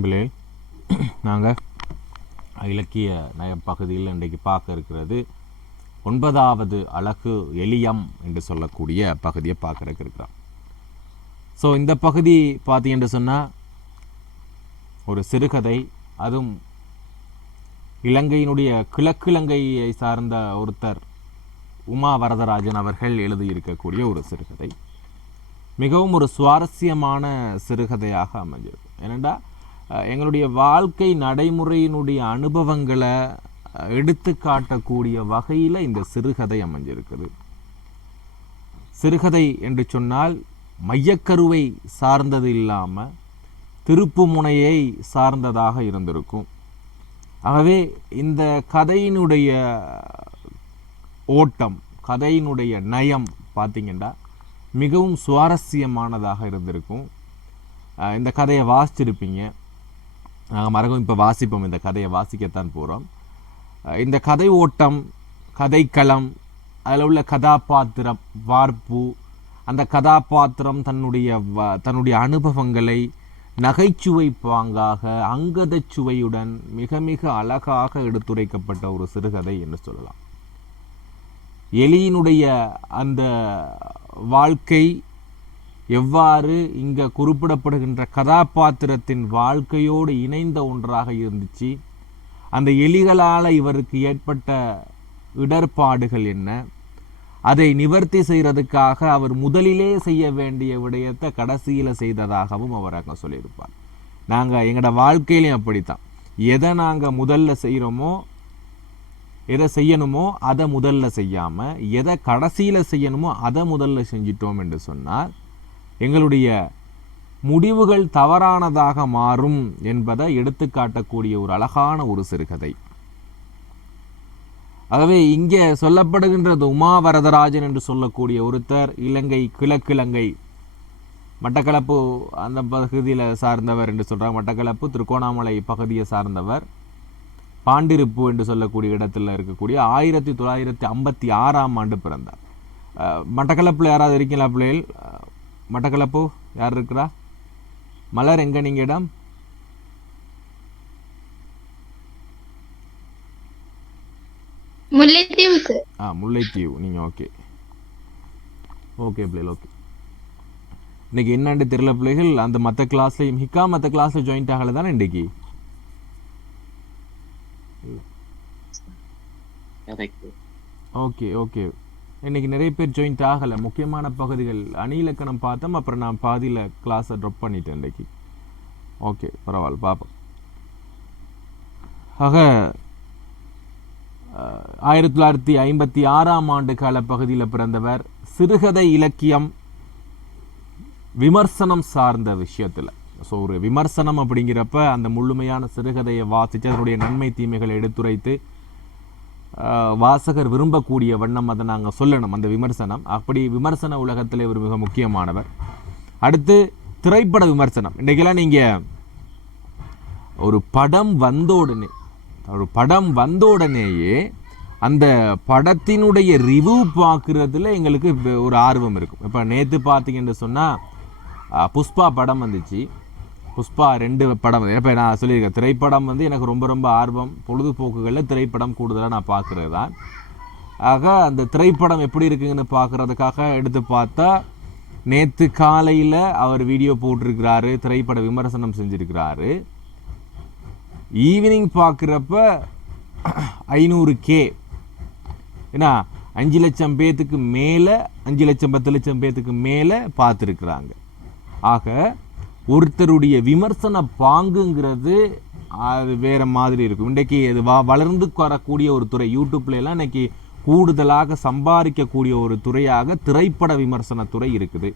பிள்ளை நாங்கள் இலக்கிய நய பகுதியில் இன்றைக்கு பார்க்க இருக்கிறது 9வது அழகு எளியம் என்று சொல்லக்கூடிய பகுதியை பார்க்கறதுக்கு இருக்கிறோம். ஸோ இந்த பகுதி பார்த்தீங்கன்னு சொன்னால் ஒரு சிறுகதை, அதுவும் இலங்கையினுடைய கிழக்கிழங்கையை சார்ந்த ஒருத்தர் உமா வரதராஜன் அவர்கள் எழுதியிருக்கக்கூடிய ஒரு சிறுகதை. மிகவும் ஒரு சுவாரஸ்யமான சிறுகதையாக அமைஞ்சிருக்கு. ஏனெண்டா எங்களுடைய வாழ்க்கை நடைமுறையினுடைய அனுபவங்களை எடுத்து காட்டக்கூடிய வகையில் இந்த சிறுகதை அமைஞ்சிருக்குது. சிறுகதை என்று சொன்னால் மையக்கருவை சார்ந்தது இல்லாமல் திருப்பு முனையை சார்ந்ததாக இருந்திருக்கும். ஆகவே இந்த கதையினுடைய ஓட்டம், கதையினுடைய நயம் பார்த்திங்கன்னா மிகவும் சுவாரஸ்யமானதாக இருந்திருக்கும். இந்த கதையை வாசிச்சிருப்பீங்க. நாங்கள் மறக்கும் இப்போ வாசிப்போம். இந்த கதையை வாசிக்கத்தான் போகிறோம். இந்த கதை ஓட்டம், கதைக்களம், அதில் உள்ள கதாபாத்திரம் வார்ப்பு, அந்த கதாபாத்திரம் தன்னுடைய அனுபவங்களை நகைச்சுவை பாங்காக அங்கதச்சுவையுடன் மிக மிக அழகாக எடுத்துரைக்கப்பட்ட ஒரு சிறுகதை என்று சொல்லலாம். எலியினுடைய அந்த வாழ்க்கை எவ்வாறு இங்கே குறிப்பிடப்படுகின்ற கதாபாத்திரத்தின் வாழ்க்கையோடு இணைந்த ஒன்றாக இருந்துச்சு, அந்த எலிகளால் இவருக்கு ஏற்பட்ட இடர்பாடுகள் என்ன, அதை நிவர்த்தி செய்கிறதுக்காக அவர் முதலிலே செய்ய வேண்டிய விடயத்தை கடைசியில் செய்ததாகவும் அவர் அங்கே சொல்லியிருப்பார். நாங்கள் எங்களோட வாழ்க்கையிலையும் அப்படித்தான். எதை நாங்கள் முதல்ல செய்கிறோமோ, எதை செய்யணுமோ அதை முதல்ல செய்யாமல் எதை கடைசியில் செய்யணுமோ அதை முதல்ல செஞ்சிட்டோம் என்று சொன்னால் எங்களுடைய முடிவுகள் தவறானதாக மாறும் என்பதை எடுத்து காட்டக்கூடிய ஒரு அழகான ஒரு சிறுகதை. ஆகவே இங்கே சொல்லப்படுகின்றது உமா வரதராஜன் என்று சொல்லக்கூடிய ஒருத்தர் இலங்கை கிழக்கிழங்கை மட்டக்களப்பு அந்த பகுதியில் சார்ந்தவர் என்று சொல்கிறார். மட்டக்களப்பு திருகோணாமலை பகுதியை சார்ந்தவர். பாண்டிருப்பு என்று சொல்லக்கூடிய இடத்துல இருக்கக்கூடிய 1956ஆம் ஆண்டு பிறந்தார். மட்டக்களப்பில் யாராவது இருக்கீங்களா பிள்ளைகள்? மட்டக்களப்பு யார் இருக்கிறா? மலர் எங்க நீங்க இடம்? முல்லைத்தீவு. முல்லைத்தீவு நீங்க. ஓகே ஓகே பிள்ளைகள். ஓகே, இன்னைக்கு என்னன்னு தெரியல பிள்ளைகள். அந்த மற்ற கிளாஸ்லையும் ஹிக்கா மற்ற கிளாஸ்ல ஜாயின்ட் ஆகல தானே இன்னைக்கு? ஓகே ஓகே, இன்னைக்கு நிறைய பேர் ஜாயின்ட் ஆகலை. முக்கியமான பகுதிகள் அணி இலக்கணம் பார்த்தோம், அப்புறம் நான் பாதியில் கிளாஸை ட்ராப் பண்ணிட்டேன் இன்றைக்கி. ஓகே பரவாயில்ல, பார்ப்போம். ஆக 1956ஆம் ஆண்டு கால பகுதியில் பிறந்தவர். சிறுகதை இலக்கியம் விமர்சனம் சார்ந்த விஷயத்தில். ஸோ ஒரு விமர்சனம் அப்படிங்கிறப்ப அந்த முழுமையான சிறுகதையை வாசித்து அதனுடைய நன்மை தீமைகளை எடுத்துரைத்து வாசகர் விரும்பக்கூடிய வண்ணம் அதை நாங்கள் சொல்லணும், அந்த விமர்சனம். அப்படி விமர்சன உலகத்தில் ஒரு மிக முக்கியமானவர். அடுத்து திரைப்பட விமர்சனம். இன்றைக்கெல்லாம் நீங்கள் ஒரு படம் வந்தோடனேயே அந்த படத்தினுடைய ரிவ்யூ பார்க்குறதுல எங்களுக்கு ஒரு ஆர்வம் இருக்கும். இப்போ நேற்று பார்த்தீங்கன்னு சொன்னால் புஷ்பா படம் வந்துச்சு. புஷ்பா 2 படம். இப்போ நான் சொல்லியிருக்கேன், திரைப்படம் எனக்கு ரொம்ப ரொம்ப ஆர்வம். பொழுதுபோக்குகளில் திரைப்படம் கூடுதலாக நான் பார்க்குறது தான். ஆக அந்த திரைப்படம் எப்படி இருக்குங்கன்னு பார்க்குறதுக்காக எடுத்து பார்த்தா நேற்று காலையில் அவர் வீடியோ போட்டிருக்கிறாரு, திரைப்பட விமர்சனம் செஞ்சுருக்கிறாரு. ஈவினிங் பார்க்குறப்ப 500K, ஏன்னா 5 லட்சம் பேத்துக்கு மேலே, 5 லட்சம் 10 லட்சம் பேத்துக்கு மேலே பார்த்துருக்குறாங்க. ஆக ஒருத்தருடைய விமர்சன பாங்குங்கிறது அது வேறு மாதிரி இருக்கும். இன்றைக்கி அது வளர்ந்து வரக்கூடிய ஒரு துறை. யூடியூப்லாம் இன்றைக்கி கூடுதலாக சம்பாதிக்கக்கூடிய ஒரு துறையாக திரைப்பட விமர்சன துறை இருக்குது.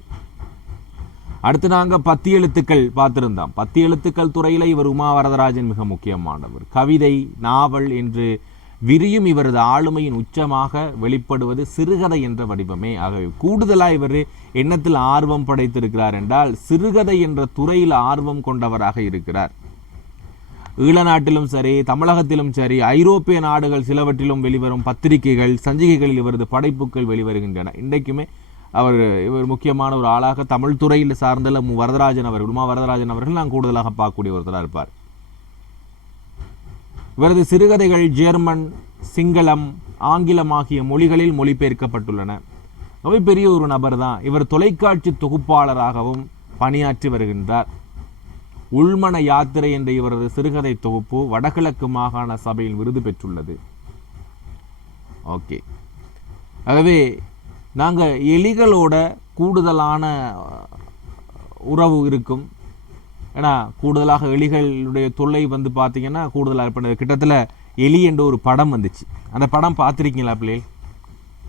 அடுத்து நாங்கள் 10 எழுத்துக்கள் பார்த்துருந்தோம். 10 எழுத்துக்கள் துறையில் இவர் உமா வரதராஜன் மிக முக்கியமானவர். கவிதை, நாவல் என்று விரியும் இவரது ஆளுமையின் உச்சமாக வெளிப்படுவது சிறுகதை என்ற வடிவமே. ஆகவே கூடுதலாக இவர் எண்ணத்தில் ஆர்வம் படைத்திருக்கிறார் என்றால் சிறுகதை என்ற துறையில் ஆர்வம் கொண்டவராக இருக்கிறார். ஈழநாட்டிலும் சரி, தமிழகத்திலும் சரி, ஐரோப்பிய நாடுகள் சிலவற்றிலும் வெளிவரும் பத்திரிகைகள், சஞ்சிகைகளில் இவரது படைப்புகள் வெளிவருகின்றன. இன்றைக்குமே இவர் முக்கியமான ஒரு ஆளாக தமிழ் துறையில் சார்ந்துள்ள வரதராஜன் அவர்கள், உமா வரதராஜன் அவர்கள் நான் கூடுதலாக பார்க்கக்கூடிய ஒருத்தராக இருப்பார். இவரது சிறுகதைகள் ஜெர்மன், சிங்களம், ஆங்கிலம் ஆகிய மொழிகளில் மொழிபெயர்க்கப்பட்டுள்ளன. அவை பெரிய ஒரு நபர் தான். இவர் தொலைக்காட்சி தொகுப்பாளராகவும் பணியாற்றி வருகின்றார். உள்மன யாத்திரை என்ற இவரது சிறுகதை தொகுப்பு வடகிழக்கு மாகாண சபையில் விருது பெற்றுள்ளது. ஓகே, ஆகவே நாங்கள் எலிகளோட கூடுதலான உறவு இருக்கும். ஏன்னா கூடுதலாக எலிகளுடைய தொல்லை வந்து பார்த்தீங்கன்னா கூடுதலாக இப்போ கிட்டத்தில் எலி என்ற ஒரு படம் வந்துச்சு. அந்த படம் பார்த்துருக்கீங்களா பிள்ளை?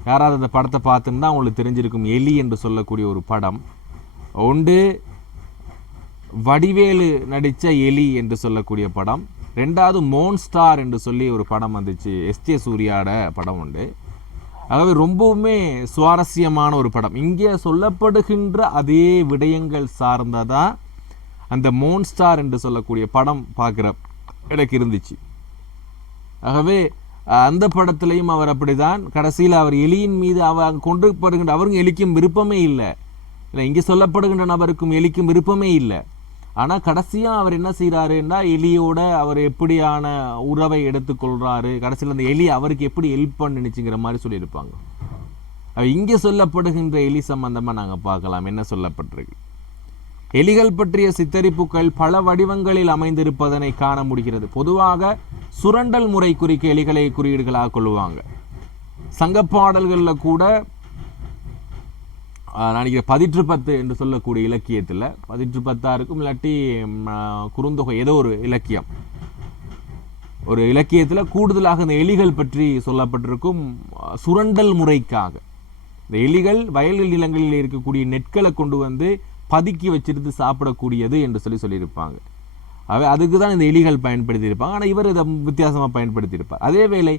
யாராவது அந்த படத்தை பார்த்துருந்தா உங்களுக்கு தெரிஞ்சிருக்கும். எலி என்று சொல்லக்கூடிய ஒரு படம் ஒன்று வடிவேலு நடித்த எலி என்று சொல்லக்கூடிய படம். ரெண்டாவது மோன்ஸ்டார் என்று சொல்லி ஒரு படம் வந்துச்சு, எஸ்ஜே சூர்யாவோட படம் உண்டு. ஆகவே ரொம்பவுமே சுவாரஸ்யமான ஒரு படம். இங்கே சொல்லப்படுகின்ற அதே விடயங்கள் சார்ந்ததா அந்த மோன்ஸ்டார் என்று சொல்லக்கூடிய படம் பார்க்குற எனக்கு இருந்துச்சு. ஆகவே அந்த படத்திலையும் அவர் அப்படிதான். கடைசியில் அவர் எலியின் மீது அவர் கொண்டு போடுகின்ற அவருங்க எலிக்கும் விருப்பமே இல்லை. இங்கே சொல்லப்படுகின்ற நபருக்கும் எலிக்கும் விருப்பமே இல்லை. ஆனால் கடைசியாக அவர் என்ன செய்கிறாருன்னா எலியோட அவர் எப்படியான உறவை எடுத்துக்கொள்கிறாரு, கடைசியில் அந்த எலி அவருக்கு எப்படி ஹெல்ப் பண்ண நினைச்சுங்கிற மாதிரி சொல்லியிருப்பாங்க. இங்கே சொல்லப்படுகின்ற எலி சம்பந்தமாக நாங்கள் பார்க்கலாம் என்ன சொல்லப்பட்டிருக்கு. எலிகள் பற்றிய சித்தரிப்புகள் பல வடிவங்களில் அமைந்திருப்பதனை காண முடிகிறது. பொதுவாக சுரண்டல் முறை குறிக்க எலிகளை குறியீடுகளாக கொள்ளுவாங்க. சங்கப்பாடல்களில் கூட நினைக்கிற 10 என்று சொல்லக்கூடிய இலக்கியத்தில் 10 இருக்கும், இல்லாட்டி குறுந்தொகை ஏதோ ஒரு இலக்கியம், ஒரு இலக்கியத்தில் கூடுதலாக இந்த எலிகள் பற்றி சொல்லப்பட்டிருக்கும். சுரண்டல் முறைக்காக இந்த எலிகள் வயல் நிலங்களில் இருக்கக்கூடிய நெற்களை கொண்டு வந்து பதுக்கி வச்சிருந்து சாப்பிடக்கூடியது என்று சொல்லியிருப்பாங்க. அதுக்கு தான் இந்த எலிகள் பயன்படுத்தியிருப்பாங்க. ஆனால் இவர் இதை வித்தியாசமாக பயன்படுத்தியிருப்பார். அதே வேளை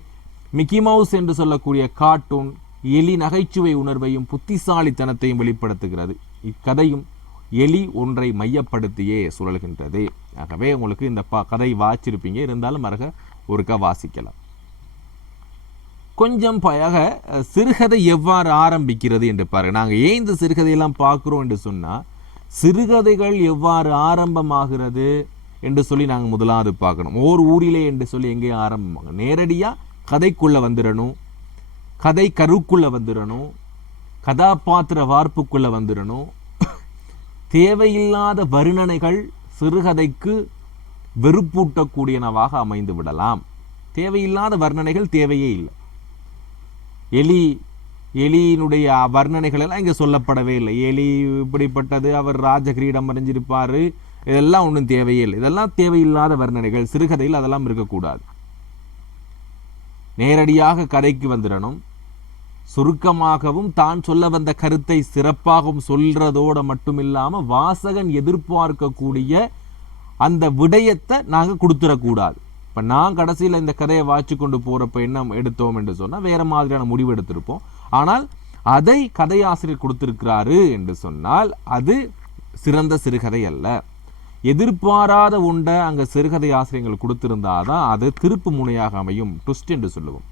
மிக்கி மவுஸ் என்று சொல்லக்கூடிய கார்ட்டூன் எலி நகைச்சுவை உணர்வையும் புத்திசாலித்தனத்தையும் வெளிப்படுத்துகிறது. இக்கதையும் எலி ஒன்றை மையப்படுத்தியே சுழல்கின்றது. ஆகவே உங்களுக்கு இந்த கதை வாசிச்சிருப்பீங்க, இருந்தாலும் மறக்க ஒருக்கா வாசிக்கலாம். கொஞ்சம் சிறுகதை எவ்வாறு ஆரம்பிக்கிறது என்று பாருங்க. நாங்கள் ஏன் இந்த சிறுகதையெல்லாம் பார்க்குறோம் என்று சொன்னால், சிறுகதைகள் எவ்வாறு ஆரம்பமாகிறது என்று சொல்லி நாங்கள் முதலாவது பார்க்கணும். ஓர் ஊரிலே என்று சொல்லி எங்கேயும் ஆரம்பமாக நேரடியாக கதைக்குள்ளே வந்துடணும், கதை கருக்குள்ளே வந்துடணும், கதாபாத்திர வார்ப்புக்குள்ளே வந்துடணும். தேவையில்லாத வர்ணனைகள் சிறுகதைக்கு வெறுப்பூட்டக்கூடியனவாக அமைந்து விடலாம். தேவையில்லாத வர்ணனைகள் தேவையே இல்லை. எலியினுடைய வர்ணனைகள் எல்லாம் இங்கே சொல்லப்படவே இல்லை. எலி இப்படிப்பட்டது, அவர் ராஜகிரீடம் அறிஞ்சிருப்பார், இதெல்லாம் ஒன்றும் தேவையே இல்லை. இதெல்லாம் தேவையில்லாத வர்ணனைகள். சிறுகதையில் அதெல்லாம் இருக்கக்கூடாது. நேரடியாக கதைக்கு வந்துடணும். சுருக்கமாகவும் தான் சொல்ல வந்த கருத்தை சிறப்பாகவும் சொல்றதோட மட்டுமில்லாமல் வாசகன் எதிர்பார்க்கக்கூடிய அந்த விடயத்தை நாங்கள் கொடுத்துடக்கூடாது. இப்போ நான் கடைசியில் இந்த கதையை வாய்ச்சி கொண்டு போகிறப்ப என்ன எடுத்தோம் என்று சொன்னால் வேறு மாதிரியான முடிவு எடுத்திருப்போம். ஆனால் அதை கதையாசிரியர் கொடுத்திருக்கிறாரு என்று சொன்னால் அது சிறந்த சிறுகதை அல்ல. எதிர்பாராத ஒன்றை அங்கே சிறுகதை ஆசிரியர்கள் கொடுத்திருந்தாதான் அது திருப்பு முனையாக அமையும், ட்விஸ்ட் என்று சொல்லுவோம்.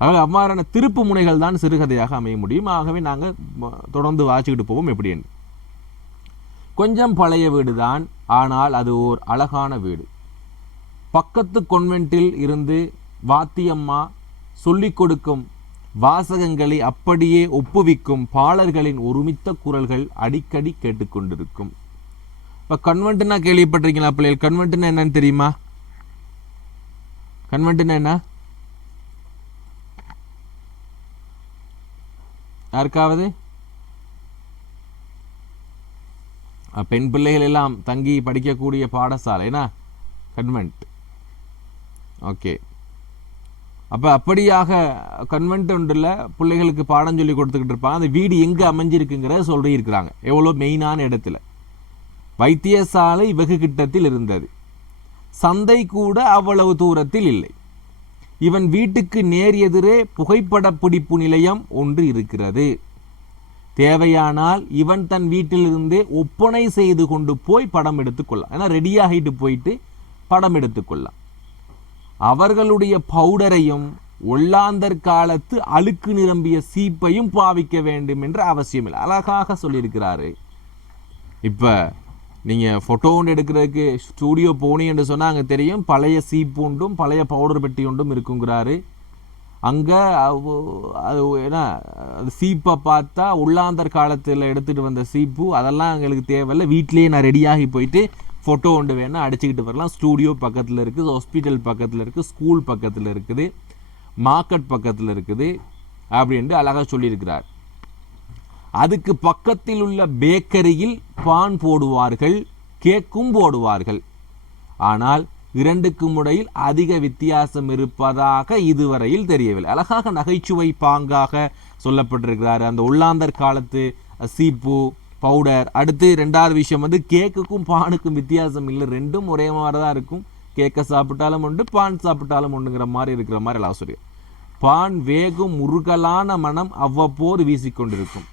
ஆகவே அவ்வாறான திருப்பு முனைகள் தான் சிறுகதையாக அமைய முடியும். ஆகவே நாங்கள் தொடர்ந்து வாசிக்கிட்டு போவோம். எப்படி என்று கொஞ்சம் பழைய வீடு தான், ஆனால் அது ஓர் அழகான வீடு. பக்கத்து கொன்வென்ட்டில் இருந்து வாத்தியம்மா சொல்லிக் கொடுக்கும் வாசகங்களை அப்படியே ஒப்புவிக்கும் பாலர்களின் ஒருமித்த குரல்கள் அடிக்கடி கேட்டுக்கொண்டிருக்கும். இப்போ கன்வென்ட்னா கேள்விப்பட்டிருக்கீங்களா பிள்ளைகள்? கன்வென்ட்னா என்னன்னு தெரியுமா? கன்வென்ட்னா என்ன யாருக்காவது? பெண் பிள்ளைகள் எல்லாம் தங்கி படிக்கக்கூடிய பாடசாலைனா கன்வென்ட். ஓகே, அப்போ அப்படியாக கன்வென்ட் ஒன்றில் பிள்ளைகளுக்கு பாடம் சொல்லி கொடுத்துக்கிட்டு இருப்பாங்க. அந்த வீடு எங்கே அமைஞ்சிருக்குங்கிறத சொல்லியிருக்கிறாங்க. எவ்வளோ மெயினான இடத்துல. வைத்தியசாலை வெகு கிட்டத்தில் இருந்தது. சந்தை கூட அவ்வளவு தூரத்தில் இல்லை. இவன் வீட்டுக்கு நேர் எதிரே புகைப்பட பிடிப்பு நிலையம் ஒன்று இருக்கிறது. தேவையானால் இவன் தன் வீட்டிலிருந்தே ஒப்பனை செய்து கொண்டு போய் படம் எடுத்துக்கொள்ளலாம். ஏன்னா ரெடியாகிட்டு போயிட்டு படம் எடுத்துக்கொள்ளலாம். அவர்களுடைய பவுடரையும் ஒல்லாந்தர் காலத்து அழுக்கு நிரம்பிய சீப்பையும் பாவிக்க வேண்டும் என்ற அவசியம் இல்லை. அழகாக சொல்லியிருக்கிறாரு. இப்போ நீங்கள் ஃபோட்டோ ஒன்று எடுக்கிறதுக்கு ஸ்டூடியோ போனீங்கன்னு சொன்னால் அங்கே தெரியும் பழைய சீப்பு உண்டும் பழைய பவுடர் பெட்டி ஒன்றும் இருக்குங்கிறாரு. அங்கே அது ஏன்னா அது சீப்பை பார்த்தா உள்ளாந்தர் காலத்தில் எடுத்துகிட்டு வந்த சீப்பு அதெல்லாம் எங்களுக்கு தேவையில்லை, வீட்டிலேயே நான் ரெடியாகி போயிட்டு ஃபோட்டோ ஒன்று வேணால் அடிச்சுக்கிட்டு வரலாம். ஸ்டூடியோ பக்கத்தில் இருக்குது, ஹாஸ்பிட்டல் பக்கத்தில் இருக்குது, ஸ்கூல் பக்கத்தில் இருக்குது, மார்க்கெட் பக்கத்தில் இருக்குது அப்படின்ட்டு அழகாக சொல்லியிருக்கிறார். அதுக்கு பக்கத்தில் உள்ள பேக்கரியில் பான் போடுவார்கள், கேக்கும் போடுவார்கள். ஆனால் இரண்டுக்கும் இடையில் அதிக வித்தியாசம் இருப்பதாக இதுவரையில் தெரியவில்லை. அழகாக நகைச்சுவை பாங்காக சொல்லப்பட்டிருக்கிறார். அந்த உள்ளாந்தர் காலத்து சீப்பு பவுடர். அடுத்து ரெண்டாவது விஷயம் வந்து கேக்குக்கும் பானுக்கும் வித்தியாசம் இல்லை, ரெண்டும் ஒரே மாதிரி தான் இருக்கும். கேக்கை சாப்பிட்டாலும் உண்டு, பான் சாப்பிட்டாலும் உண்டுங்கிற மாதிரி இருக்கிற மாதிரி எல்லாம் சொல்லி. பான் வேகும் முருகலான மனம் அவ்வப்போது வீசிக்கொண்டிருக்கும்.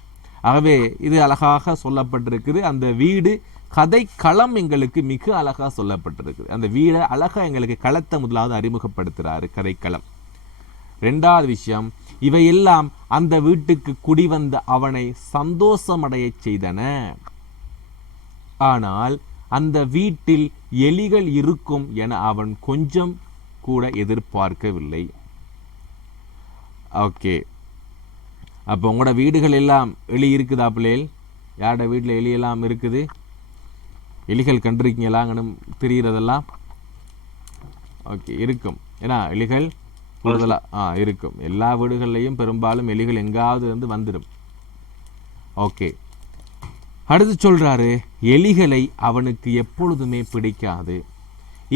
ஆகவே இது அழகாக சொல்லப்பட்டிருக்குது. அந்த வீடு கதை களம் எங்களுக்கு மிக அழகாக சொல்லப்பட்டிருக்குது. அந்த வீடை அழகாக எங்களுக்கு களத்தை முதலாவது அறிமுகப்படுத்துகிறாரு, கதைக்களம். ரெண்டாவது விஷயம், இவையெல்லாம் அந்த வீட்டுக்கு குடிவந்த அவனை சந்தோஷமடைய செய்தன. ஆனால் அந்த வீட்டில் எலிகள் இருக்கும் என அவன் கொஞ்சம் கூட எதிர்பார்க்கவில்லை. ஓகே, அப்போ உங்களோட வீடுகள் எல்லாம் எலி இருக்குதா பிள்ளைகள்? யாரோட வீட்டில் எலி எல்லாம் இருக்குது? எலிகள் கண்டிருக்கீங்களாங்கன்னு தெரிகிறதெல்லாம்? ஓகே, இருக்கும். ஏன்னா எலிகள் கூடுதலாக இருக்கும். எல்லா வீடுகள்லையும் பெரும்பாலும் எலிகள் எங்காவது இருந்து வந்துடும். ஓகே, அடுத்து சொல்கிறாரு, எலிகளை அவனுக்கு எப்பொழுதுமே பிடிக்காது.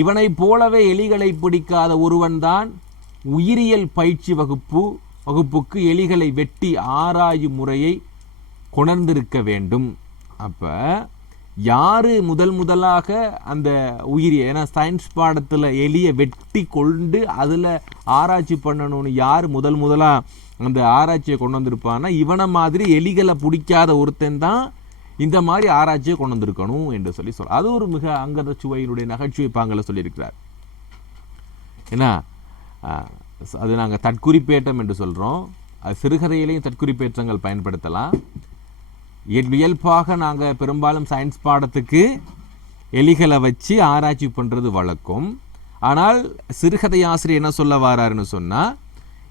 இவனை போலவே எலிகளை பிடிக்காத ஒருவன் தான் உயிரியல் பயிற்சி வகுப்புக்கு எலிகளை வெட்டி ஆராயும் முறையை கொணர்ந்திருக்க வேண்டும். அப்போ யார் முதலாக அந்த ஏன்னா சயின்ஸ் பாடத்தில் எலியை வெட்டி கொண்டு அதில் ஆராய்ச்சி பண்ணணும்னு யார் முதலாக அந்த ஆராய்ச்சியை கொண்டு வந்திருப்பான்னா இவனை மாதிரி எலிகளை பிடிக்காத ஒருத்தன் தான் இந்த மாதிரி ஆராய்ச்சியை கொண்டு வந்திருக்கணும் என்று சொல்ல அது ஒரு மிக அங்கத சுவையினுடைய நகைச்சுவை பாங்களை சொல்லியிருக்கிறார். ஏன்னா அது நாங்கள் தற்குறிப்பேற்றம் என்று சொல்கிறோம். அது சிறுகதையிலையும் தற்குறிப்பேற்றங்கள் பயன்படுத்தலாம். இயல்பாக நாங்கள் பெரும்பாலும் சயின்ஸ் பாடத்துக்கு எலிகளை வச்சு ஆராய்ச்சி பண்ணுறது வழக்கம். ஆனால் சிறுகதை ஆசிரியர் என்ன சொல்ல வராருன்னு சொன்னால்,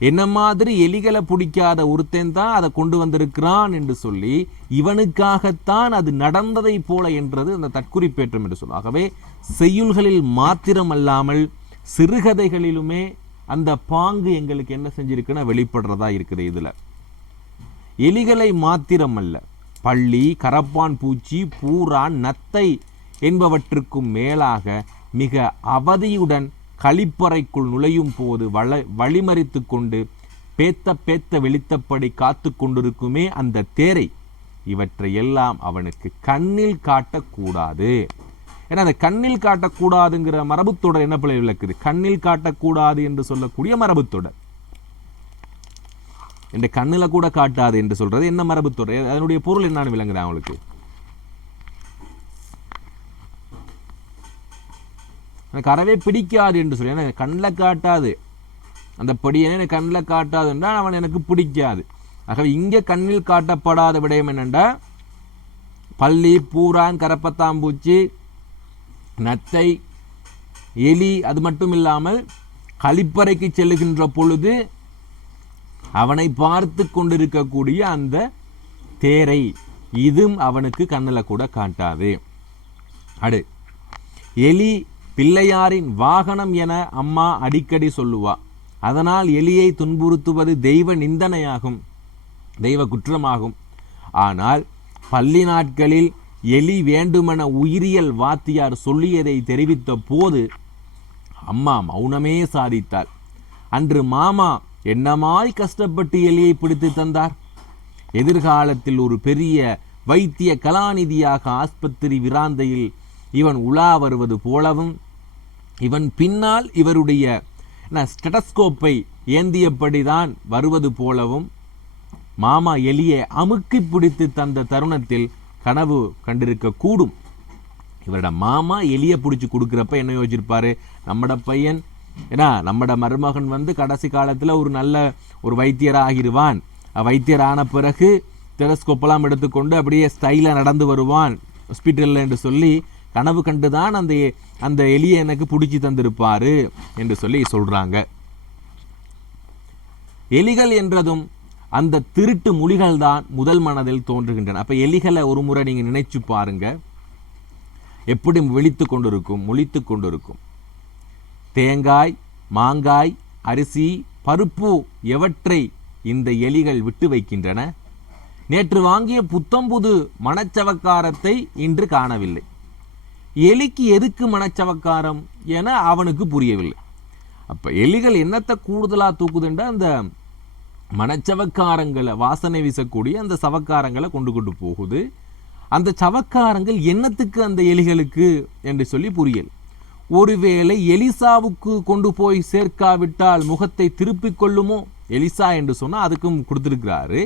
என்ன மாதிரி எலிகளை பிடிக்காத ஒருத்தன் தான் அதை கொண்டு வந்திருக்கிறான் என்று சொல்லி இவனுக்காகத்தான் அது நடந்ததை போல என்றது அந்த தற்குறிப்பேற்றம் என்று சொல்லும். ஆகவே செய்யுள்களில் மாத்திரம் அல்லாமல் சிறுகதைகளிலுமே அந்த பாங்கு எங்களுக்கு என்ன செஞ்சிருக்குன்னா வெளிப்படுறதா இருக்குது. இதில் எலிகளை மாத்திரம் அல்ல, பள்ளி, கரப்பான் பூச்சி, பூரான், நத்தை என்பவற்றுக்கும் மேலாக மிக அவதியுடன் கழிப்பறைக்குள் நுழையும் போது வழிமறித்து கொண்டு பேத்த வெளித்தப்படி காத்து கொண்டிருக்குமே அந்த தேரை, இவற்றை எல்லாம் அவனுக்கு கண்ணில் காட்டக்கூடாது. ஏன்னா அந்த கண்ணில் காட்டக்கூடாதுங்கிற மரபுத்தொடர் என்ன பிள்ளை விளக்குது? கண்ணில் காட்டக்கூடாது என்று சொல்லக்கூடிய மரபுத்தொடர். இந்த கண்ணில் கூட காட்டாது என்று சொல்றது என்ன மரபுத்தொடர்? அதனுடைய பொருள் என்னன்னு விளங்குறேன் அவங்களுக்கு. எனக்கு அறவே பிடிக்காது என்று சொல்லி, ஏன்னா கண்ணில் காட்டாது அந்த படியனை எனக்கு கண்ணில் காட்டாது என்றால் அவன் எனக்கு பிடிக்காது. ஆகவே இங்கே கண்ணில் காட்டப்படாத விடயம் என்னென்றா பள்ளி, பூரான், கரப்பத்தாம்பூச்சி, நத்தை, எலி, அது மட்டும் இல்லாமல் கழிப்பறைக்கு செல்லுகின்ற பொழுது அவனை பார்த்து கொண்டிருக்கக்கூடிய அந்த தேரை, இதுவும் அவனுக்கு கண்ணில் கூட காட்டாது. எலி பிள்ளையாரின் வாகனம் என அம்மா அடிக்கடி சொல்லுவா. அதனால் எலியை துன்புறுத்துவது தெய்வ நிந்தனையாகும், தெய்வ குற்றமாகும். ஆனால் பள்ளி நாட்களில் எலி வேண்டுமென உயிரியல் வாத்தியார் சொல்லியதை தெரிவித்த போது அம்மா மௌனமே சாதித்தாள். அன்று மாமா என்னமாய் கஷ்டப்பட்டு எலியை பிடித்து தந்தார். எதிர்காலத்தில் ஒரு பெரிய வைத்திய கலாநிதியாக ஆஸ்பத்திரி விராந்தையில் இவன் உலா வருவது போலவும், இவன் பின்னால் இவருடைய ஸ்டெடஸ்கோப்பை ஏந்தியபடிதான் வருவது போலவும் மாமா எலியை அமுக்கி பிடித்து தந்த தருணத்தில் கனவு கண்டிருக்க கூடும். இவரோட மாமா எலியை பிடிச்சி கொடுக்குறப்ப என்ன யோசிச்சிருப்பாரு? நம்மட பையன் ஏன்னா நம்மட மருமகன் வந்து கடைசி காலத்தில் ஒரு நல்ல ஒரு வைத்தியராக ஆகிடுவான். வைத்தியரான பிறகு டெலஸ்கோப்பெல்லாம் எடுத்துக்கொண்டு அப்படியே ஸ்டைலாக நடந்து வருவான் ஹாஸ்பிட்டலில் என்று சொல்லி கனவு கண்டுதான் அந்த எலியை எனக்கு பிடிச்சி தந்திருப்பாரு என்று சொல்லி சொல்றாங்க. எலிகள் என்றதும் அந்த திருட்டு மொழிகள் தான் முதல் மனதில் தோன்றுகின்றன. அப்ப எலிகளை ஒரு முறை நீங்க நினைச்சு பாருங்க, எப்படி விழித்து கொண்டிருக்கும், மொழித்து கொண்டிருக்கும். தேங்காய், மாங்காய், அரிசி, பருப்பு எவற்றை இந்த எலிகள் விட்டு வைக்கின்றன? நேற்று வாங்கிய புத்தம்புது மனச்சவக்காரத்தை இன்று காணவில்லை. எலிக்கு எதுக்கு மனச்சவக்காரம் என அவனுக்கு புரியவில்லை. அப்ப எலிகள் என்னத்தை கூடுதலா தூக்குதுண்டா அந்த மனச்சவக்காரங்களை, வாசனை வீசக்கூடிய அந்த சவக்காரங்களை கொண்டு போகுது. அந்த சவக்காரங்கள் என்னத்துக்கு அந்த எலிகளுக்கு என்று சொல்லி புரியல். ஒருவேளை எலிசாவுக்கு கொண்டு போய் சேர்க்காவிட்டால் முகத்தை திருப்பிக் கொள்ளுமோ? எலிசா என்று சொன்னா அதுக்கும் கொடுத்திருக்கிறாரு.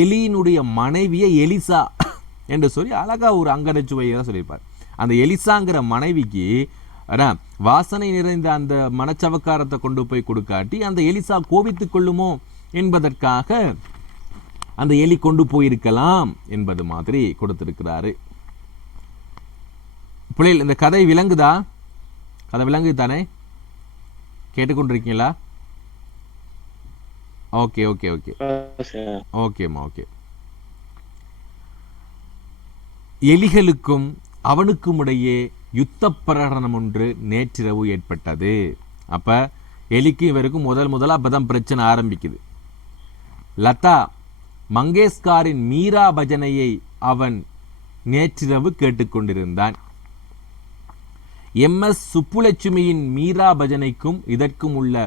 எலியினுடைய மனைவியை எலிசா என்று சொல்லி அழகா ஒரு அங்கனச்சுவையை சொல்லியிருப்பார். அந்த எலிசாங்கிற மனைவிக்கு வாசனை நிறைந்த அந்த மனச்சவக்காரத்தை கொண்டு போய் கொடுக்காட்டி அந்த எலிசா கோபித்துக் கொள்ளுமோ என்பதற்காக அந்த எலி கொண்டு போயிருக்கலாம் என்பது மாதிரி கொடுத்திருக்கிறாரு. பிள்ளைகள், இந்த கதை விளங்குதா? கதை விளங்குது தானே? கேட்டுக்கொண்டிருக்கீங்களா? ஓகே ஓகே ஓகே ஓகேம்மா ஓகே. எலிகளுக்கும் அவனுக்கும் இடையே யுத்த பிரகடனம் ஒன்று நேற்றிரவு ஏற்பட்டது. அப்ப எலிக்கும் இவருக்கும் முதலா அப்பதான் பிரச்சனை ஆரம்பிக்குது. லதா மங்கேஷ்கரின் மீரா பஜனையை அவன் நேற்றிரவு கேட்டுக்கொண்டிருந்தான். MS சுப்புலட்சுமியின் மீரா பஜனைக்கும் இதற்கும் உள்ள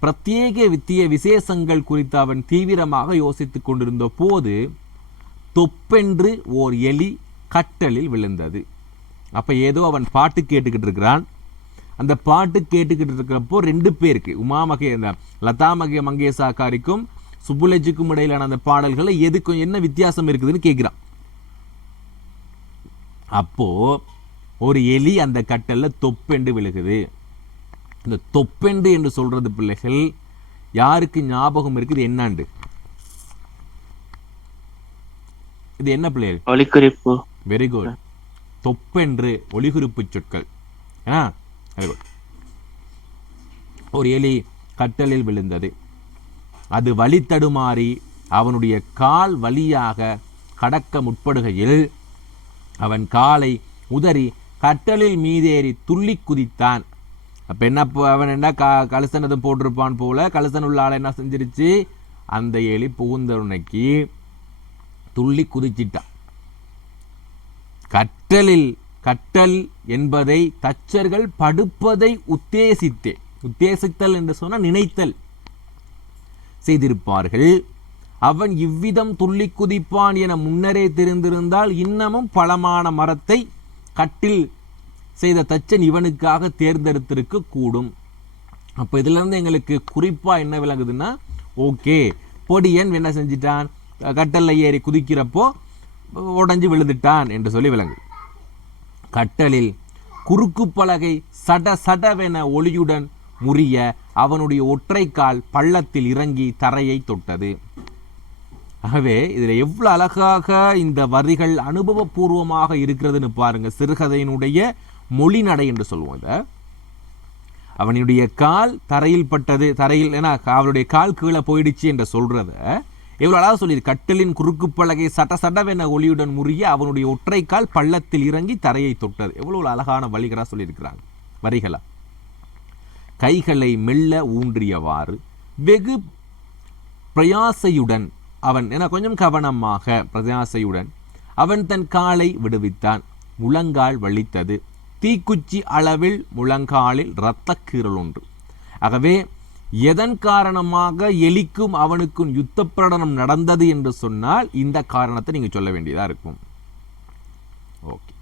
பிரத்யேக விசேஷங்கள் குறித்து அவன் தீவிரமாக யோசித்துக் கொண்டிருந்த போது தொப்பென்று ஓர் எலி கட்டலில் விழுந்தது. அப்ப ஏதோ அவன் பாட்டு கேட்டுக்கிட்டு இருக்கிறான். அந்த பாட்டு கேட்டுக்கிட்டு இருக்கிறப்போ 2 பேருக்கு, லதா மங்கேஷ்கருக்கும் சுப்புலட்சுக்கும் இடையிலான அந்த பாடல்களை எதுக்கும் என்ன வித்தியாசம் இருக்குதுன்னு கேட்கிறான். அப்போ ஒரு எலி அந்த கட்டல்ல தொப்பெண்டு விழுகுது. இந்த தொப்பெண்டு என்று சொல்றது பிள்ளைகள் யாருக்கு ஞாபகம் இருக்குது? என்னாண்டு இது என்ன பிள்ளைகள்? ஒலிகுறிப்பு. Very good. தொப்பென்று ஒலிகுறிப்பு சொற்கள். ஒரு எலி கட்டலில் விழுந்தது. அது வழி தடுமாறி அவனுடைய கால் வழியாக கடக்க முற்படுகையில் அவன் காலை உதறி கட்டலில் மீதேறி துள்ளி குதித்தான். அப்ப என்ன, அவன் என்ன கலசனதும் போட்டிருப்பான் போல கலசன் உள்ள ஆளை என்ன செஞ்சிருச்சு, அந்த எலி புகுந்தவனைக்கு துள்ளி குதிச்சிட்டான். கட்டல் என்பதை தச்சர்கள் படுப்பதை உத்தேசித்தல் என்று சொன்ன நினைத்தல் செய்திருப்பார்கள். அவன் இவ்விதம் துள்ளி குதிப்பான் என முன்னரே தெரிந்திருந்தால் இன்னமும் பலமான மரத்தை கட்டில் செய்த தச்சன் இவனுக்காக தேர்ந்தெடுத்திருக்க கூடும். அப்ப இதுல இருந்து எங்களுக்கு குறிப்பா என்ன விளங்குதுன்னா, ஓகே, பொடியன் என்ன செஞ்சிட்டான், கட்டல்ல ஏறி குதிக்கிறப்போ உடஞ்சு விழுந்துட்டான் என்று சொல்லி விளங்கு. கட்டலில் குறுக்கு பலகை சடவென ஒளியுடன் முறிய அவனுடைய ஒற்றை கால் பள்ளத்தில் இறங்கி தரையை தொட்டது. ஆகவே இதுல எவ்வளவு அழகாக இந்த வரிகள் அனுபவபூர்வமாக இருக்கிறதுன்னு பாருங்க. சிறுகதையினுடைய மொழி நடை என்று சொல்லுவோம் இத. அவனுடைய கால் தரையில் பட்டது, தரையில் ஏன்னா அவளுடைய கால் கீழே போயிடுச்சு என்று சொல்றத எவ்வளவு அழகாக சொல்லியிருக்கு. கட்டலின் குறுக்கு பலகை சடவென ஒளியுடன் முறிய அவனுடைய ஒற்றை கால் பள்ளத்தில் இறங்கி தரையை தொட்டது. எவ்வளவு அழகான வழிகளா சொல்லியிருக்கிறாங்க வரிகளா. கைகளை மெல்ல ஊன்றியவாறு வெகு பிரயாசையுடன் அவன் கொஞ்சம் கவனமாக பிரயாசையுடன் அவன் தன் காலை விடுவித்தான். முழங்கால் வலித்தது. தீக்குச்சி அளவில் முழங்காலில் இரத்த கீறல் ஒன்று. ஆகவே எதன் காரணமாக எலிக்கும் அவனுக்கும் யுத்த பிரகடனம் நடந்தது என்று சொன்னால் இந்த காரணத்தை நீங்க சொல்ல வேண்டியதா இருக்கும். ஓகே,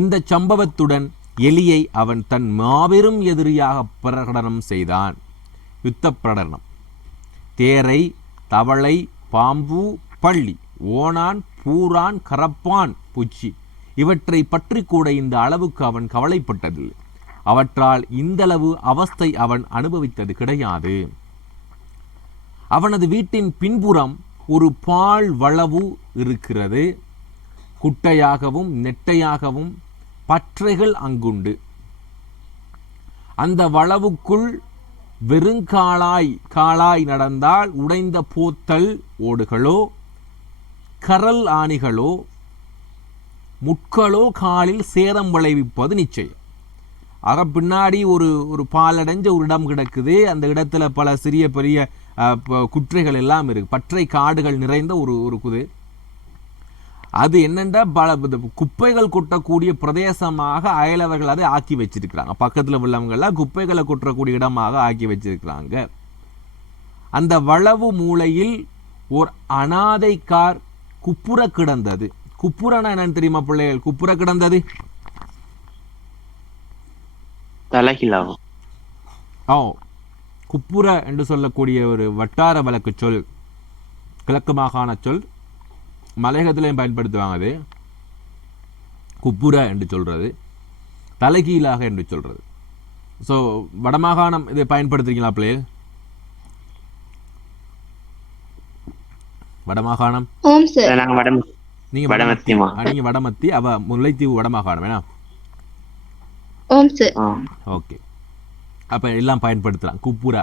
இந்த சம்பவத்துடன் எலியை அவன் தன் மாபெரும் எதிரியாக பிரகடனம் செய்தான். யுத்த பிரகடனம். தேரை, தவளை, பாம்பு, பள்ளி, ஓணான், பூரான், கரப்பான், பூச்சி இவற்றை பற்றி கூட இந்த அளவுக்கு அவன் கவலைப்பட்டதில்லை. அவற்றால் இந்தளவு அவஸ்தை அவன் அனுபவித்தது கிடையாது. அவனது வீட்டின் பின்புறம் ஒரு பால் வளவு இருக்கிறது. குட்டையாகவும் நெட்டையாகவும் பற்றைகள் அங்குண்டு. அந்த வளவுக்குள் வெறுங்காலாய் நடந்தால் உடைந்த போத்தல் ஓடுகளோ கரல் ஆணிகளோ முட்களோ காலில் சேதம் விளைவிப்பது நிச்சயம். ஆக பின்னாடி ஒரு பாலடைஞ்ச ஒரு இடம் கிடக்குது. அந்த இடத்துல பல சிறிய பெரிய குற்றைகள் எல்லாம் இருக்கு. பற்றை காடுகள் நிறைந்த ஒரு குது. அது என்னென்றா பல குப்பைகள் கொட்டக்கூடிய பிரதேசமாக அயலவர்கள் அதை ஆக்கி வச்சிருக்கிறாங்க. பக்கத்தில் உள்ளவங்கெல்லாம் குப்பைகளை கொட்டக்கூடிய இடமாக ஆக்கி வச்சிருக்கிறாங்க. அந்த வளவு மூலையில் ஒரு அனாதை கார் குப்புற கிடந்தது. குப்புறனா என்னன்னு தெரியுமா பிள்ளைகள்? குப்புற கிடந்தது தலைகீழாகும். குப்புற என்று சொல்லக்கூடிய ஒரு வட்டார வழக்கு சொல், கிழக்கு மாகாண சொல். மலையகத்திலையும் பயன்படுத்துவாங்க. அது குப்புற என்று சொல்றது, தலைகீழாக என்று சொல்றது. ஸோ வடமாகாணம் இதை பயன்படுத்துறீங்களா பிள்ளை? வடமாகாணம் நீங்க வடமத்தி, அவ முல்லைத்தீவு வடமாகாணம் வேணா. ஓகே, அப்ப எல்லாம் பயன்படுத்தலாம். குப்புரா.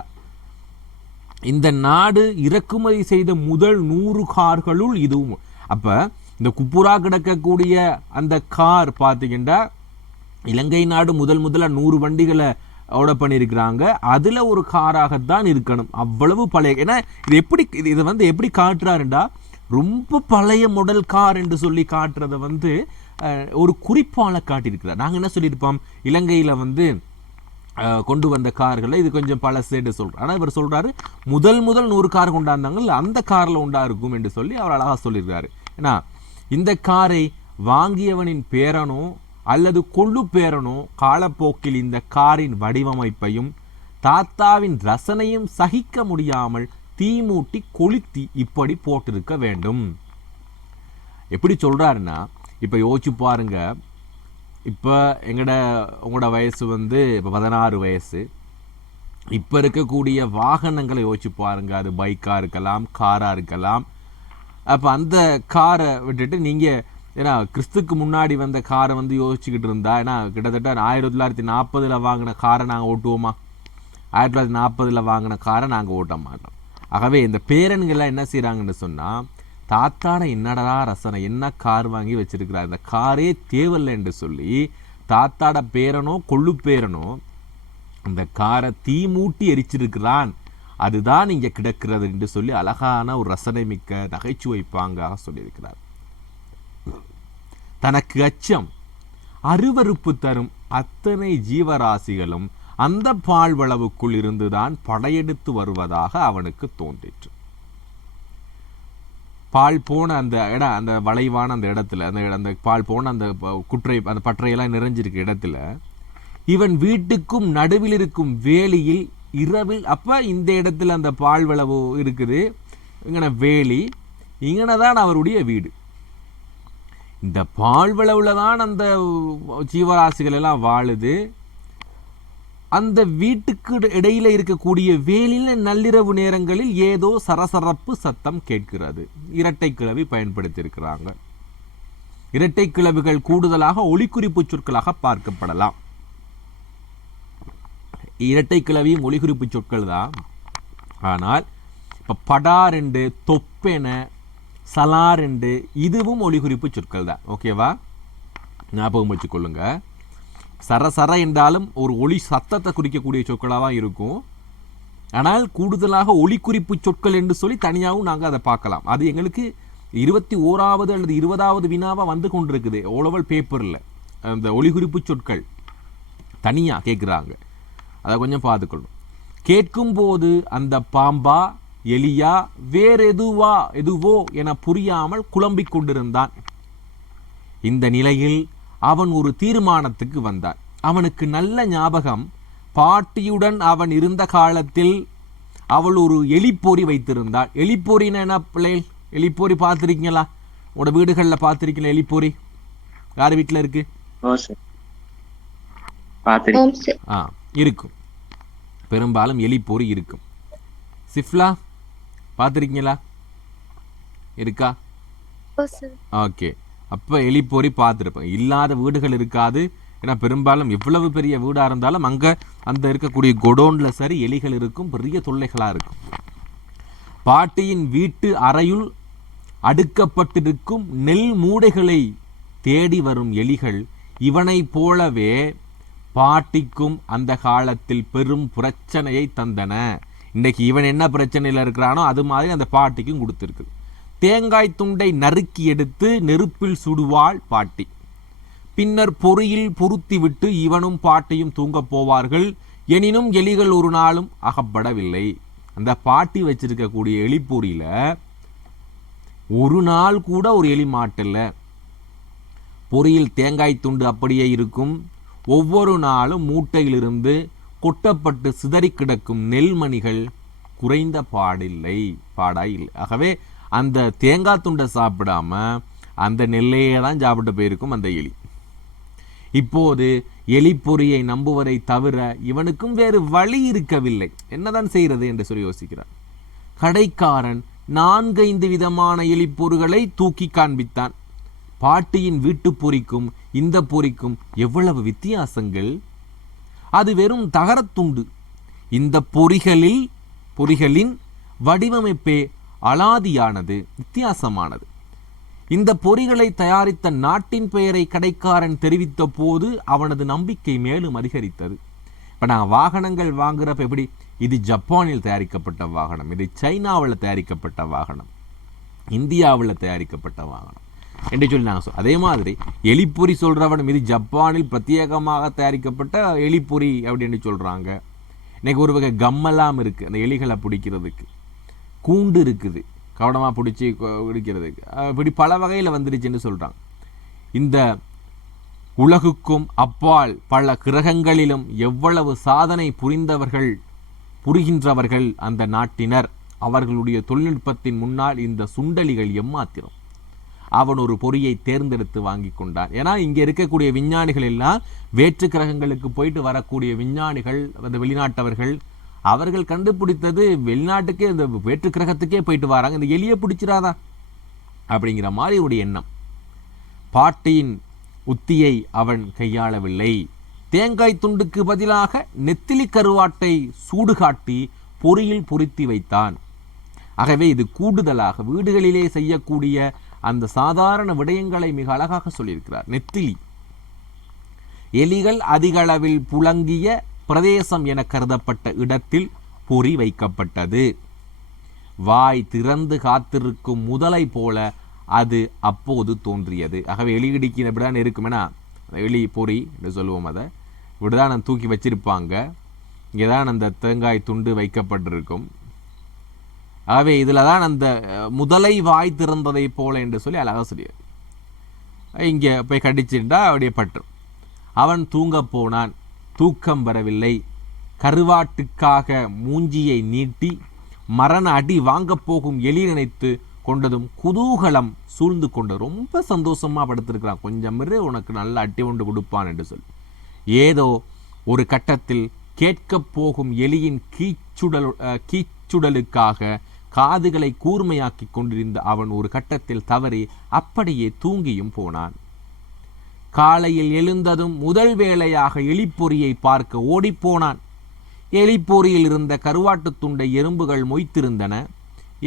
இந்த நாடு இறக்குமதி செய்த முதல் 100 கார்களுள் இதுவும். அப்ப இந்த குப்புரா கிடக்கக்கூடிய அந்த கார் பார்த்தீங்கன்னா இலங்கை நாடு முதல்ல 100 வண்டிகளை ஆர்டர் பண்ணியிருக்கிறாங்க. அதுல ஒரு காராகத்தான் இருக்கணும். அவ்வளவு பழைய. ஏன்னா இது எப்படி இதை எப்படி காட்டுறாருண்டா, ரொம்ப பழைய மாடல் கார் என்று சொல்லி காட்டுறதை ஒரு குறிப்பால காட்டியிருக்கிறார். நாங்க என்ன சொல்லியிருப்போம், இலங்கையில கொண்டு வந்த கார்களை இது கொஞ்சம் பழசேட்டு சொல்றாரு. ஆனா இவர் சொல்றாரு முதல் 100 கார் கொண்டாந்தாங்கல்ல, அந்த கார்ல உண்டா இருக்கும் என்று சொல்லி அவர் அழகா சொல்லியிருக்காரு. ஏன்னா இந்த காரை வாங்கியவனின் பேரனோ அல்லது கொள்ளு பேரனோ காலப்போக்கில் இந்த காரின் வடிவமைப்பையும் தாத்தாவின் ரசனையும் சகிக்க முடியாமல் தீமூட்டி கொளுத்தி இப்படி போட்டிருக்க வேண்டும். எப்படி சொல்றாருன்னா, இப்ப யோசிச்சு பாருங்க. இப்போ உங்களோட வயசு இப்போ 16 வயசு. இப்போ இருக்கக்கூடிய வாகனங்களை யோசிச்சு பாருங்க. அது பைக்காக இருக்கலாம், காராக இருக்கலாம். அப்போ அந்த காரை விட்டுட்டு நீங்கள் ஏன்னா கிறிஸ்துக்கு முன்னாடி வந்த காரை யோசிச்சுக்கிட்டு இருந்தா, ஏன்னா கிட்டத்தட்ட 1940 வாங்கின காரை நாங்கள் ஓட்டுவோமா? 1940 வாங்கின காரை நாங்கள் ஓட்ட மாட்டோம். ஆகவே இந்த பேரன்கள்லாம் என்ன செய்கிறாங்கன்னு சொன்னால், தாத்தான என்னடா ரசனை, என்ன கார் வாங்கி வச்சிருக்கிறார், இந்த காரே தேவையில்லை என்று சொல்லி தாத்தாட பேரனோ கொள்ளு பேரனோ அந்த காரை தீமூட்டி எரிச்சிருக்கிறான். அதுதான் இங்க கிடக்கிறது என்று சொல்லி அழகான ஒரு ரசனை மிக்க நகைச்சுவை பாங்காக சொல்லியிருக்கிறார். தனக்கு அச்சம் அருவருப்பு தரும் அத்தனை ஜீவராசிகளும் அந்த பால்வளவுக்குள் இருந்துதான் படையெடுத்து வருவதாக அவனுக்கு தோன்றிற்று. பால் போன அந்த இடம், அந்த வளைவான அந்த இடத்துல, அந்த பால் போன அந்த குற்றை, அந்த பற்றையெல்லாம் நிறைஞ்சிருக்க இடத்துல இவன் வீட்டுக்கும் நடுவில் இருக்கும் வேலியில் இரவில், அப்ப இந்த இடத்துல அந்த பால் வளவு இருக்குது, இங்கன வேலி, இங்கனதான் அவருடைய வீடு. இந்த பால் வளவுல தான் அந்த ஜீவராசிகள் எல்லாம் வாழுது. அந்த வீட்டுக்கு இடையில இருக்கக்கூடிய வேலியில நள்ளிரவு நேரங்களில் ஏதோ சரசரப்பு சத்தம் கேட்கிறது. இரட்டை கிளவி பயன்படுத்தி இருக்கிறாங்க. இரட்டை கிளவிகள் கூடுதலாக ஒளிக்குறிப்பு சொற்களாக பார்க்கப்படலாம். இரட்டை கிளவியும் ஒளிக்குறிப்பு சொற்கள் தான். ஆனால் இப்ப படாரெண்டு, தொப்பென, சலாரெண்டு இதுவும் ஒளிக்குறிப்பு சொற்கள் தான். ஓகேவா? ஞாபகம் வச்சுக்கொள்ளுங்க. சரசர என்றாலும் ஒரு ஒளி சத்தத்தை குறிக்கக்கூடிய சொற்களாக தான் இருக்கும். ஆனால் கூடுதலாக ஒளிக்குறிப்பு சொற்கள் என்று சொல்லி தனியாகவும் நாங்கள் அதை பார்க்கலாம். அது எங்களுக்கு 21வது அல்லது 20வது வினாவாக வந்து கொண்டிருக்குது ஓலவல் பேப்பரில். அந்த ஒளிக்குறிப்பு சொற்கள் தனியாக கேட்குறாங்க. அதை கொஞ்சம் பார்த்துக்கொள்ளும். கேட்கும் போது அந்த பாம்பா எலியா வேறு எதுவோ என புரியாமல் குழம்பிக் கொண்டிருந்தான். இந்த நிலையில் அவன் ஒரு தீர்மானத்துக்கு வந்தான். அவனுக்கு நல்ல ஞாபகம், பாட்டியுடன் அவன் இருந்த காலத்தில் அவள் ஒரு எலிப்பொறி வைத்திருந்தாள். எலிப்பொறின்னு என்ன பிள்ளைகள்? எலிப்பொறி பார்த்துருக்கீங்களா? உங்களோட வீடுகளில் பார்த்துருக்கீங்களா எலிப்பொறி? யார் வீட்டில் இருக்கு? பார்த்திருக்கேன். இருக்கும். பெரும்பாலும் எலிப்பொறி இருக்கும். சிஃப்லா பார்த்துருக்கீங்களா? இருக்கா? ஓகே. அப்போ எலிப்பொறி பார்த்துருப்பேன். இல்லாத வீடுகள் இருக்காது. ஏன்னா பெரும்பாலும் எவ்வளவு பெரிய வீடாக இருந்தாலும் அங்கே அந்த இருக்கக்கூடிய கொடோனில் சரி எலிகள் இருக்கும், பெரிய தொல்லைகளாக இருக்கும். பாட்டியின் வீட்டு அறையுள் அடுக்கப்பட்டிருக்கும் நெல் மூடைகளை தேடி வரும் எலிகள் இவனை போலவே பாட்டிக்கும் அந்த காலத்தில் பெரும் பிரச்சனையை தந்தன. இன்னைக்கு இவன் என்ன பிரச்சனையில் இருக்கிறானோ அது மாதிரி அந்த பாட்டிக்கும் கொடுத்துருக்கு. தேங்காய் துண்டை நறுக்கி எடுத்து நெருப்பில் சுடுவாள் பாட்டி. பின்னர் பொறியில் பொருத்திவிட்டு இவனும் பாட்டியும் தூங்க போவார்கள். எனினும் எலிகள் ஒரு நாளும் அகப்படவில்லை. அந்த பாட்டி வச்சிருக்கக்கூடிய எலிப்பொறியில ஒரு நாள் கூட ஒரு எலி மாட்டல. பொறியில் தேங்காய் துண்டு அப்படியே இருக்கும். ஒவ்வொரு நாளும் மூட்டையிலிருந்து கொட்டப்பட்டு சிதறி கிடக்கும் நெல்மணிகள் குறைந்த பாடாய் இல்லை. ஆகவே அந்த தேங்காய் துண்டை சாப்பிடாம அந்த நெல்லையே தான் சாப்பிட்டு போயிருக்கும் அந்த எலி. இப்போது எலிப்பொறியை நம்புவதை தவிர இவனுக்கும் வேறு வழி இருக்கவில்லை. என்னதான் செய்கிறது என்று சொல்லி யோசிக்கிறார். கடைக்காரன் 4-5 விதமான எலிப்பொறிகளை தூக்கி காண்பித்தான். பாட்டியின் வீட்டு பொறிக்கும் இந்த பொறிக்கும் எவ்வளவு வித்தியாசங்கள்! அது வெறும் தகரத்துண்டு. இந்த பொறிகளின் வடிவமைப்பே அலாதியானது, வித்தியாசமானது. இந்த பொறிகளை தயாரித்த நாட்டின் பெயரை கடைக்காரன் தெரிவித்த போது அவனது நம்பிக்கை மேலும் அதிகரித்தது. இப்போ நான் வாகனங்கள் வாங்குறப்ப எப்படி, இது ஜப்பானில் தயாரிக்கப்பட்ட வாகனம், இது சைனாவில் தயாரிக்கப்பட்ட வாகனம், இந்தியாவில் தயாரிக்கப்பட்ட வாகனம் என்று சொல்லி நாங்கள் அதே மாதிரி எலிப்பொறி சொல்கிறவனும் இது ஜப்பானில் பிரத்யேகமாக தயாரிக்கப்பட்ட எலிப்பொறி அப்படின்னு சொல்கிறாங்க. இன்னைக்கு ஒரு வகை கம்மெல்லாம் இருக்குது, அந்த எலிகளை பிடிக்கிறதுக்கு கூண்டு இருக்குது, கவனமாக பிடிச்சி பிடிக்கிறதுக்கு. இப்படி பல வகையில் வந்துடுச்சுன்னு சொல்கிறாங்க. இந்த உலகுக்கும் அப்பால் பல கிரகங்களிலும் எவ்வளவு சாதனை புரிகின்றவர்கள் அந்த நாட்டினர். அவர்களுடைய தொழில்நுட்பத்தின் முன்னால் இந்த சுண்டலிகள் எம்மாத்திரம். அவன் ஒரு பொறியை தேர்ந்தெடுத்து வாங்கி கொண்டான். ஏன்னா இங்கே இருக்கக்கூடிய விஞ்ஞானிகள் எல்லாம் வேற்று கிரகங்களுக்கு போயிட்டு வரக்கூடிய விஞ்ஞானிகள், அந்த வெளிநாட்டவர்கள், அவர்கள் கண்டுபிடித்தது வெளிநாட்டுக்கே, இந்த வேற்று கிரகத்துக்கே போயிட்டு வராங்க, இந்த எலியை பிடிச்சிடாதா அப்படிங்கிற மாதிரி ஒரு எண்ணம். பாட்டியின் உத்தியை அவன் கையாளவில்லை. தேங்காய் துண்டுக்கு பதிலாக நெத்திலி கருவாட்டை சூடு காட்டி பொறியில் பொருத்தி வைத்தான். ஆகவே இது கூடுதலாக வீடுகளிலே செய்யக்கூடிய அந்த சாதாரண விடயங்களை மிக அழகாக சொல்லியிருக்கிறார். நெத்திலி எலிகள் அதிக அளவில் புழங்கிய பிரதேசம் என கருதப்பட்ட இடத்தில் பொறி வைக்கப்பட்டது. வாய் திறந்து காத்திருக்கும் முதலை போல அது அப்போது தோன்றியது. ஆகவே எலி இடிக்கிற இப்படிதான் இருக்குமெனா எலி பொறி என்று சொல்லுவோம். அதை இப்படிதான் தூக்கி வச்சிருப்பாங்க. இங்கேதான் அந்த தேங்காய் துண்டு வைக்கப்பட்டிருக்கும். ஆகவே இதில் தான் அந்த முதலை வாய் திறந்ததை போல என்று சொல்லி அழகாக சொல்லியது. இங்கே போய் கடிச்சுட்டா அப்படியே பற்றும். அவன் தூங்க போனான். தூக்கம் வரவில்லை. கருவாட்டுக்காக மூஞ்சியை நீட்டி மரண அடி வாங்கப் போகும் எலி நினைத்து கொண்டதும் குதூகலம் சூழ்ந்து கொண்டு ரொம்ப சந்தோஷமாக படுத்திருக்கிறான். கொஞ்சம் உனக்கு நல்ல அட்டி ஒன்று கொடுப்பான் என்று சொல்லி. ஏதோ ஒரு கட்டத்தில் கேட்கப் போகும் எலியின் கீச்சுடலுக்காக காதுகளை கூர்மையாக்கி கொண்டிருந்த அவன் ஒரு கட்டத்தில் தவறி அப்படியே தூங்கியும் போனான். காலையில் எழுந்ததும் முதல் வேளையாக எலிப்பொறியை பார்க்க ஓடிப்போனான். எலிப்பொறியில் இருந்த கருவாட்டு துண்டை எறும்புகள் மொய்த்திருந்தன.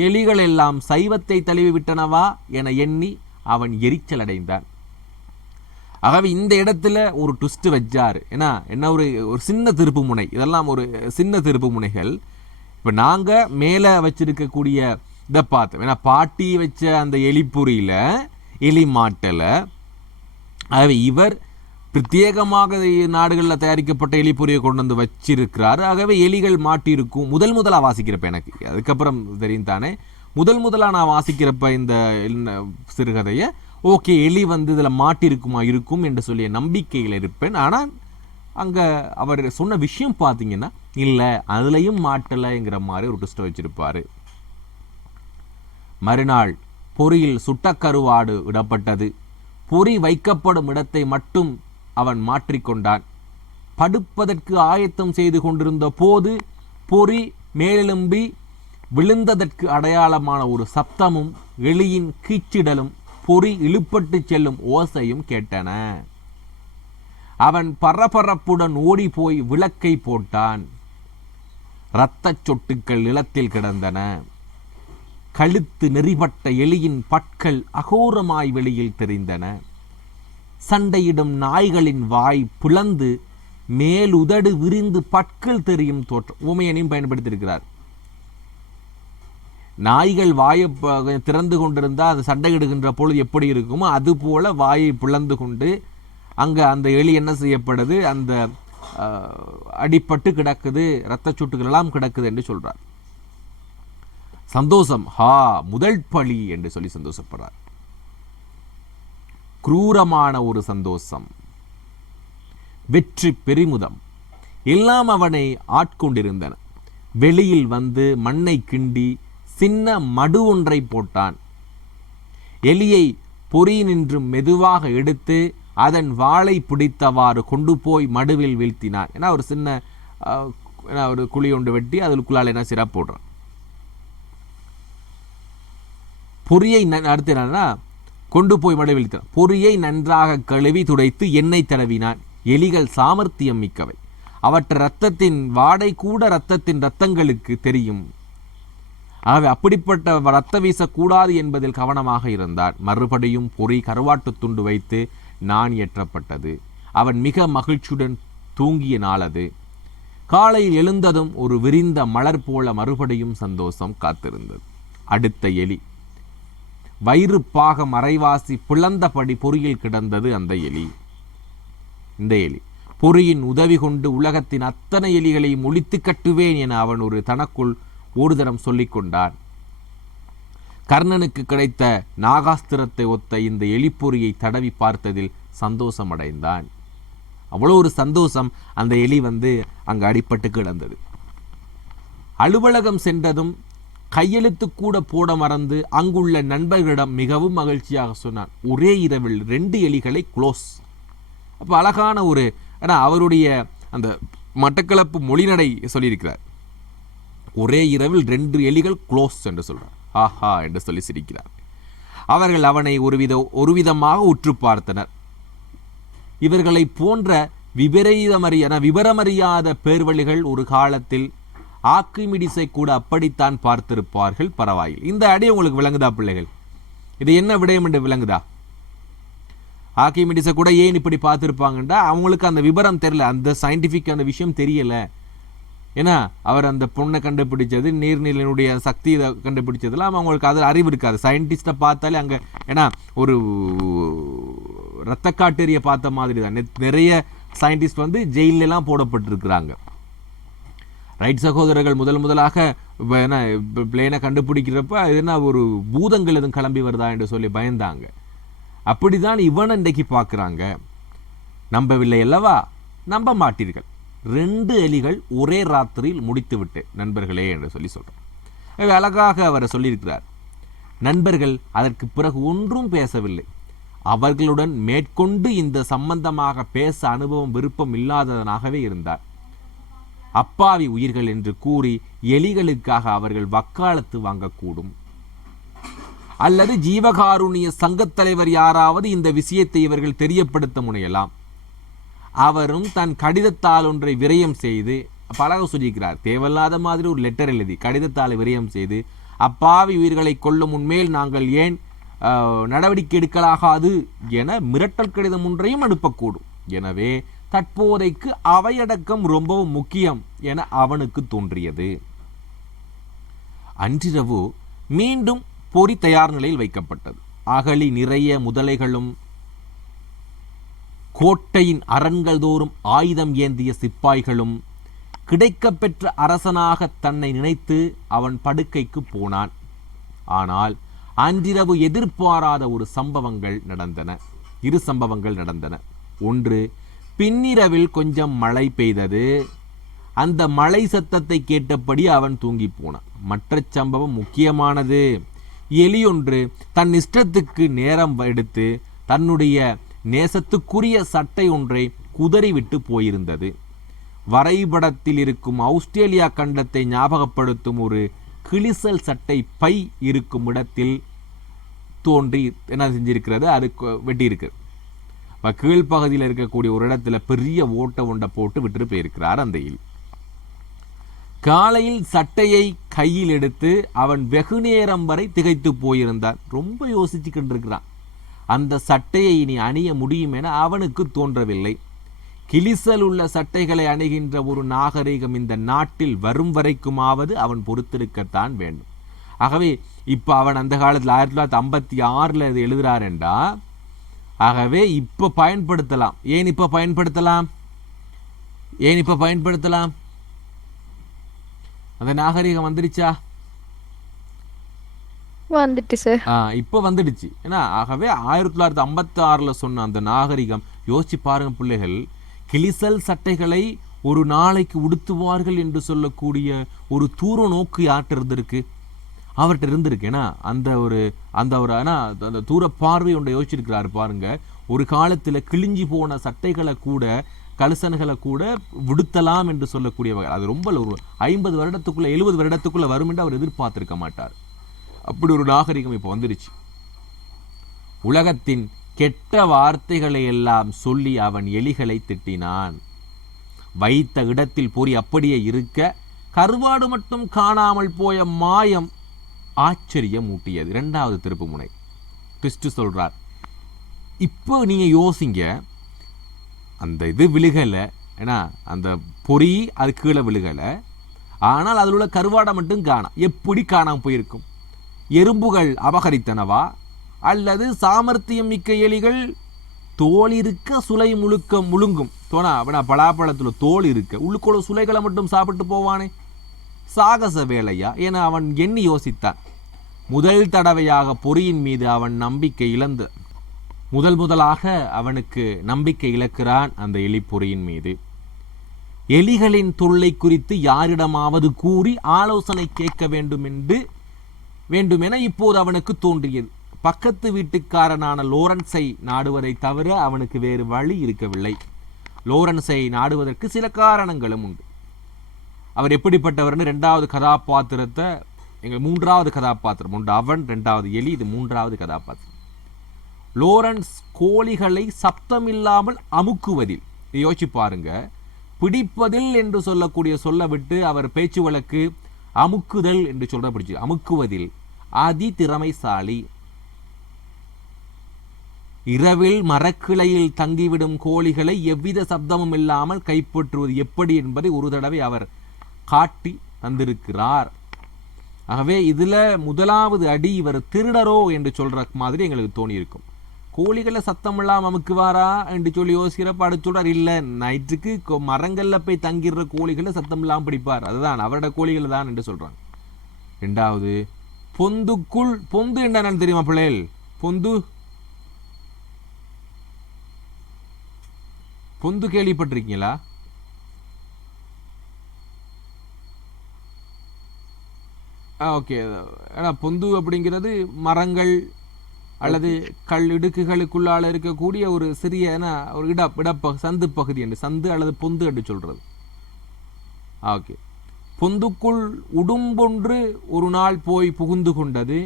எலிகள் எல்லாம் சைவத்தை தழுவிவிட்டனவா என எண்ணி அவன் எரிச்சல் அடைந்தான். ஆகவே இந்த இடத்துல ஒரு ட்விஸ்ட் வச்சாரு. ஏன்னா என்ன ஒரு சின்ன திருப்பு முனை, இதெல்லாம் ஒரு சின்ன திருப்பு முனைகள். இப்போ நாங்கள் மேலே வச்சிருக்கக்கூடிய இதை பார்த்தோம். ஏன்னா பாட்டி வச்ச அந்த எலிப்பொறியில் எலி மாட்டலை. ஆகவே இவர் பிரத்யேகமாக நாடுகளில் தயாரிக்கப்பட்ட எலிப்பொறியை கொண்டு வந்து வச்சிருக்கிறாரு. ஆகவே எலிகள் மாட்டியிருக்கும். முதலாக வாசிக்கிறப்ப எனக்கு அதுக்கப்புறம் தெரியும் தானே, முதலாக நான் வாசிக்கிறப்ப இந்த சிறுகதையை ஓகே எலி இதில் மாட்டிருக்குமா இருக்கும் என்று சொல்லிய நம்பிக்கையில் இருப்பேன். ஆனால் அங்கே அவர் சொன்ன விஷயம் பார்த்தீங்கன்னா இல்லை, அதுலேயும் மாட்டலைங்கிற மாதிரி ஒரு ட்விஸ்ட் வச்சிருப்பார். மறுநாள் பொறியில் சுட்டக்கருவாடு இடப்பட்டது. பொறி வைக்கப்படும் இடத்தை மட்டும் அவன் மாற்றிக்கொண்டான். படுப்பதற்கு ஆயத்தம் செய்து கொண்டிருந்த போது பொறி மேலெலும்பி விழுந்ததற்கு அடையாளமான ஒரு சப்தமும் எலியின் கீச்சிடலும் பொறி இழுப்பட்டு செல்லும் ஓசையும் கேட்டன. அவன் பரபரப்புடன் ஓடி போய் விளக்கை போட்டான். இரத்தச் சொட்டுக்கள் நிலத்தில் கிடந்தன. கழுத்து நெறிபட்ட எலியின் பற்கள் அகோரமாய் வெளியில் தெரிந்தன. சண்டையிடும் நாய்களின் வாய் பிளந்து மேலுதடு விரிந்து பற்கள் தெரியும் தோற்றம். உமையனையும் பயன்படுத்தியிருக்கிறார். நாய்கள் வாயை திறந்து கொண்டிருந்தால் அது சண்டையிடுகின்ற பொழுது எப்படி இருக்குமோ அது போல வாயை பிளந்து கொண்டு அங்கே அந்த எலி என்ன செய்யப்படுது, அந்த அடிப்பட்டு கிடக்குது, இரத்த சொட்டுகள் எல்லாம் கிடக்குது என்று சொல்றார். சந்தோஷம், ஹா முதல் பழி என்று சொல்லி சந்தோஷப்படுறார். குரூரமான ஒரு சந்தோஷம், வெற்றி பெருமிதம் எல்லாம் அவனை ஆட்கொண்டிருந்தன. வெளியில் வந்து மண்ணை கிண்டி சின்ன மடு ஒன்றை போட்டான். எலியை பொறியினின்று மெதுவாக எடுத்து அதன் வாளை பிடித்தவாறு கொண்டு போய் மடுவில் வீழ்த்தினான். ஏன்னா ஒரு சின்ன ஒரு குழி ஒன்று வெட்டி அதுக்குள்ளால் என்ன சிறப்பு போடுறான். பொறியை அடுத்து என்னன்னா கொண்டு போய் மடுவில் வீழ்த்தினான். பொறியை நன்றாக கழுவி துடைத்து எண்ணெய் தடவினான். எலிகள் சாமர்த்தியம் மிக்கவை. அவற்றை இரத்தத்தின் வாடை கூட இரத்தங்களுக்கு தெரியும். ஆகவே அப்படிப்பட்ட ரத்த வீசக்கூடாது என்பதில் கவனமாக இருந்தார். மறுபடியும் பொறி கருவாட்டு துண்டு வைத்து நான் ஏற்றப்பட்டது. அவன் மிக மகிழ்ச்சியுடன் தூங்கிய நாள் அது. காலையில் எழுந்ததும் ஒரு விரிந்த மலர் போல மறுபடியும் சந்தோஷம் காத்திருந்தது. அடுத்த எலி வயிறு பாக மறைவாசி பிளந்தபடி பொறியில் கிடந்தது. அந்த எலி, இந்த எலி பொறியின் உதவி கொண்டு உலகத்தின் அத்தனை எலிகளையும் ஒழித்து கட்டுவேன் என அவன் ஒரு தனக்குள் ஒரு தரம் சொல்லிக் கொண்டான். கர்ணனுக்கு கிடைத்த நாகாஸ்திரத்தை ஒத்த இந்த எலிப்பொறியை தடவி பார்த்ததில் சந்தோஷம் அடைந்தான். அவ்வளோ ஒரு சந்தோஷம். அந்த எலி அங்கு அடிபட்டு கிடந்தது. அலுவலகம் சென்றதும் கையெழுத்து கூட போட மறந்து அங்குள்ள நண்பர்களிடம் மிகவும் மகிழ்ச்சியாக சொன்னான். ஒரே இரவில் 2 எலிகளை க்ளோஸ். அப்போ அழகான ஒரு அவருடைய அந்த மட்டக்களப்பு மொழிநடை சொல்லியிருக்கிறார். ஒரே இரவில் 2 எலிகள் க்ளோஸ் என்று சொல்றார். ஆஹா என்று சொல்லி சிரிக்கிறார். அவர்கள் அவனை ஒருவிதமாக உற்று பார்த்தனர். இவர்களை போன்ற விவரமறியாத பேர்வழிகள் ஒரு காலத்தில் ஆக்கிமிடிஸை கூட அப்படித்தான் பார்த்திருப்பார்கள். பரவாயில்லை. இந்த அடி உங்களுக்கு விளங்குதா பிள்ளைகள்? இது என்ன விடயம் என்று விளங்குதா? ஆக்கிமிடிஸை கூட ஏன் இப்படி பார்த்திருப்பாங்கன்றா அவங்களுக்கு அந்த விவரம் தெரியல, அந்த சயின்டிஃபிக் அந்த விஷயம் தெரியல. ஏன்னா அவர் அந்த பொண்ணை கண்டுபிடிச்சது, நீர்நிலையினுடைய சக்தியை கண்டுபிடிச்சதுலாம் அவங்களுக்கு அதில் அறிவு இருக்காது. சயின்டிஸ்டை பார்த்தாலே அங்கே ஏன்னா ஒரு இரத்த காட்டேரியை பார்த்த மாதிரி தான் நிறைய சயின்டிஸ்ட் ஜெயிலெல்லாம் போடப்பட்டிருக்கிறாங்க. ரைட் சகோதரர்கள் முதலாக பிளேனை கண்டுபிடிக்கிறப்ப என்ன ஒரு பூதங்கள் எதுவும் கிளம்பி வருதா என்று சொல்லி பயந்தாங்க. அப்படிதான் இவனை இன்றைக்கு பார்க்குறாங்க. நம்பவில்லை அல்லவா? நம்ப மாட்டீர்கள். 2 எலிகள் ஒரே ராத்திரியில் முடித்து விட்டு நண்பர்களே என்று சொல்லி சொல்றார். அழகாக அவர் சொல்லியிருக்கிறார். நண்பர்கள் அதற்கு பிறகு ஒன்றும் பேசவில்லை. அவர்களுடன் மேற்கொண்டு இந்த சம்பந்தமாக பேச அனுபவம் விருப்பம் இல்லாதவனாகவே இருந்தார். அப்பாவி உயிர்கள் என்று கூறி எலிகளுக்காக அவர்கள் வக்காலத்து வாங்கக்கூடும். அல்லது ஜீவகாருண்ய சங்கத் தலைவர் யாராவது இந்த விஷயத்தை இவர்கள் தெரியப்படுத்த முனையலாம். அவரும் தன் கடிதத்தால் ஒன்றை விரயம் செய்து பழக சொல்லியிருக்கிறார். தேவையில்லாத மாதிரி ஒரு லெட்டர் எழுதி கடிதத்தால் விரயம் செய்து அப்பாவி உயிர்களை கொல்லும் உண்மையில் நாங்கள் ஏன் நடவடிக்கை எடுக்கலாகாது என மிரட்டல் கடிதம் ஒன்றையும் அனுப்பக்கூடும். எனவே தற்போதைக்கு அவையடக்கம் ரொம்பவும் முக்கியம் என அவனுக்கு தோன்றியது. அன்றிரவு மீண்டும் பொறி தயார் நிலையில் வைக்கப்பட்டது. அகழி நிறைய முதலைகளும் கோட்டையின் அரண்கள் தோறும் ஆயுதம் ஏந்திய சிப்பாய்களும் கிடைக்கப்பெற்ற அரசனாக தன்னை நினைத்து அவன் படுக்கைக்கு போனான். ஆனால் அன்றிரவு எதிர்பாராத இரு சம்பவங்கள் நடந்தன. ஒன்று, பின்னிரவில் கொஞ்சம் மழை பெய்தது. அந்த மழை சத்தத்தை கேட்டபடி அவன் தூங்கி போனான். மற்ற சம்பவம் முக்கியமானது. எலியொன்று தன் இஷ்டத்துக்கு நேரம் எடுத்து தன்னுடைய நேசத்துக்குரிய சட்டை ஒன்றை குதறிவிட்டு போயிருந்தது. வரைபடத்தில் இருக்கும் ஆஸ்திரேலியா கண்டத்தை ஞாபகப்படுத்தும் ஒரு கிளிசல் சட்டை பை இருக்கும் இடத்தில் தோன்றி என்ன செஞ்சிருக்கிறது, அது வெட்டியிருக்கு. இப்போ கீழ்ப்பகுதியில் இருக்கக்கூடிய ஒரு இடத்துல பெரிய ஓட்டை ஒன்றை போட்டு விட்டுட்டு போயிருக்கிறார் அந்த எலி. காலையில் சட்டையை கையில் எடுத்து அவன் வெகு நேரம் வரை திகைத்து போயிருந்தான். ரொம்ப யோசிச்சு கொண்டிருக்கிறான். அந்த சட்டையை இனி அணிய முடியும் என அவனுக்கு தோன்றவில்லை. கிளிசல் உள்ள சட்டைகளை அணுகின்ற ஒரு நாகரிகம் இந்த நாட்டில் வரும் வரைக்குமாவது அவன் பொறுத்திருக்கத்தான் வேண்டும். ஆகவே இப்போ அவன் அந்த காலத்தில் 1956 இது எழுதுறாருண்டா, ஆகவே இப்போ பயன்படுத்தலாம். ஏன் இப்போ பயன்படுத்தலாம்? அந்த நாகரிகம் வந்துடுச்சா? வந்துட்டு சார். இப்போ வந்துடுச்சு. ஏன்னா ஆகவே 1956 சொன்ன அந்த நாகரிகம், யோசிச்சு பாருங்க பிள்ளைகள், கிளிசல் சட்டைகளை ஒரு நாளைக்கு உடுத்துவார்கள் என்று சொல்லக்கூடிய ஒரு தூர நோக்கு யார்கிட்ட இருந்திருக்கு? அவர்கிட்ட இருந்திருக்கு. ஏன்னா அந்த தூர பார்வை ஒன்றை யோசிச்சிருக்கிறாரு பாருங்க. ஒரு காலத்துல கிழிஞ்சி போன சட்டைகளை கூட, கலசன்களை கூட விடுத்தலாம் என்று சொல்லக்கூடிய வகை. அது ரொம்ப ஒரு 50 வருடத்துக்குள்ள 70 வருடத்துக்குள்ள வரும் என்று அவர் எதிர்பார்த்திருக்க மாட்டார். அப்படி ஒரு நாகரிகம் இப்போ வந்துருச்சு. உலகத்தின் கெட்ட வார்த்தைகளை எல்லாம் சொல்லி அவன் எலிகளை திட்டினான். வைத்த இடத்தில் பொறி அப்படியே இருக்க கருவாடு மட்டும் காணாமல் போய மாயம் ஆச்சரியம் ஊட்டியது. 2வது திருப்பு முனை கிறிஸ்து சொல்றார். இப்போ நீங்க யோசிங்க, அந்த இது விழுகலை, ஏன்னா அந்த பொறி அது கீழே விழுகலை, ஆனால் அதில் உள்ள கருவாடை மட்டும் காணாம். எப்படி காணாமல் போயிருக்கும்? எறும்புகள் அபகரித்தனவா, அல்லது சாமர்த்தியம் மிக்க எலிகள் தோல் இருக்க சுலை முழுங்கும்? பலாப்பழத்தில் தோல் இருக்க உள்ளுக்கோட சுளைகளை மட்டும் சாப்பிட்டு போவானே, சாகச வேலையா என அவன் எண்ணி யோசித்தான். முதல் தடவையாக பொறியின் மீது அவன் நம்பிக்கை இழந்து முதலாக அவனுக்கு நம்பிக்கை இழக்கிறான் அந்த எலி பொறியின் மீது. எலிகளின் தொல்லை குறித்து யாரிடமாவது கூறி ஆலோசனை கேட்க வேண்டுமென இப்போது அவனுக்கு தோன்றியது. பக்கத்து வீட்டுக்காரனான லோரன்ஸை நாடுவதை தவிர அவனுக்கு வேறு வழி இருக்கவில்லை. லோரன்ஸை நாடுவதற்கு சில காரணங்களும் உண்டு. அவர் எப்படிப்பட்டவர்னு 2வது கதாபாத்திரத்தை, எங்கள் 3வது கதாபாத்திரம் உண்டு. அவன் 2வது எலி, இது 3வது கதாபாத்திரம். லோரன்ஸ் கோழிகளை சப்தமில்லாமல் அமுக்குவதில், யோசிச்சு பாருங்க, பிடிப்பதில் என்று சொல்லக்கூடிய சொல்ல விட்டு அவர் பேச்சு வழக்கு அமுக்குதல் என்று சொல்ற பிடிச்சு, அமுக்குவதில் அதி திறமைசாலி. இரவில் மரக்கிளையில் தங்கிவிடும் கோழிகளை எவ்வித சப்தமும் இல்லாமல் கைப்பற்றுவது எப்படி என்பதை ஒரு தடவை அவர் காட்டி தந்திருக்கிறார். ஆகவே இதுல 1வது அடி இவர் திருடரோ என்று சொல்ற மாதிரி எங்களுக்கு தோணி இருக்கும். கோழிகளை சத்தம் இல்லாம அமுக்குவாரா என்று சொல்லி யோசிக்கிறப்ப அடுத்து சொல்றார், இல்ல நைட்டுக்கு மரங்கள்ல போய் தங்கிடுற கோழிகளை சத்தம் இல்லாம பிடிப்பார், அதுதான் அவரோட கோழிகள் தான் என்று சொல்றாங்க. 2வது பொந்து என்னன்னு தெரியுமா பிள்ளைகள்? பொந்து கேள்விப்பட்டிருக்கீங்களா? ஓகே. ஏன்னா பொந்து அப்படிங்கிறது மரங்கள் அல்லது கல் இடுக்குகளுக்குள்ளால இருக்கக்கூடிய ஒரு சிறிய ஒரு சந்து பகுதி என்று, சந்து அல்லது பொந்து என்று சொல்றது. ஓகே. பொந்துக்குள் உடும்பொன்று ஒரு நாள் போய் புகுந்து கொண்டது.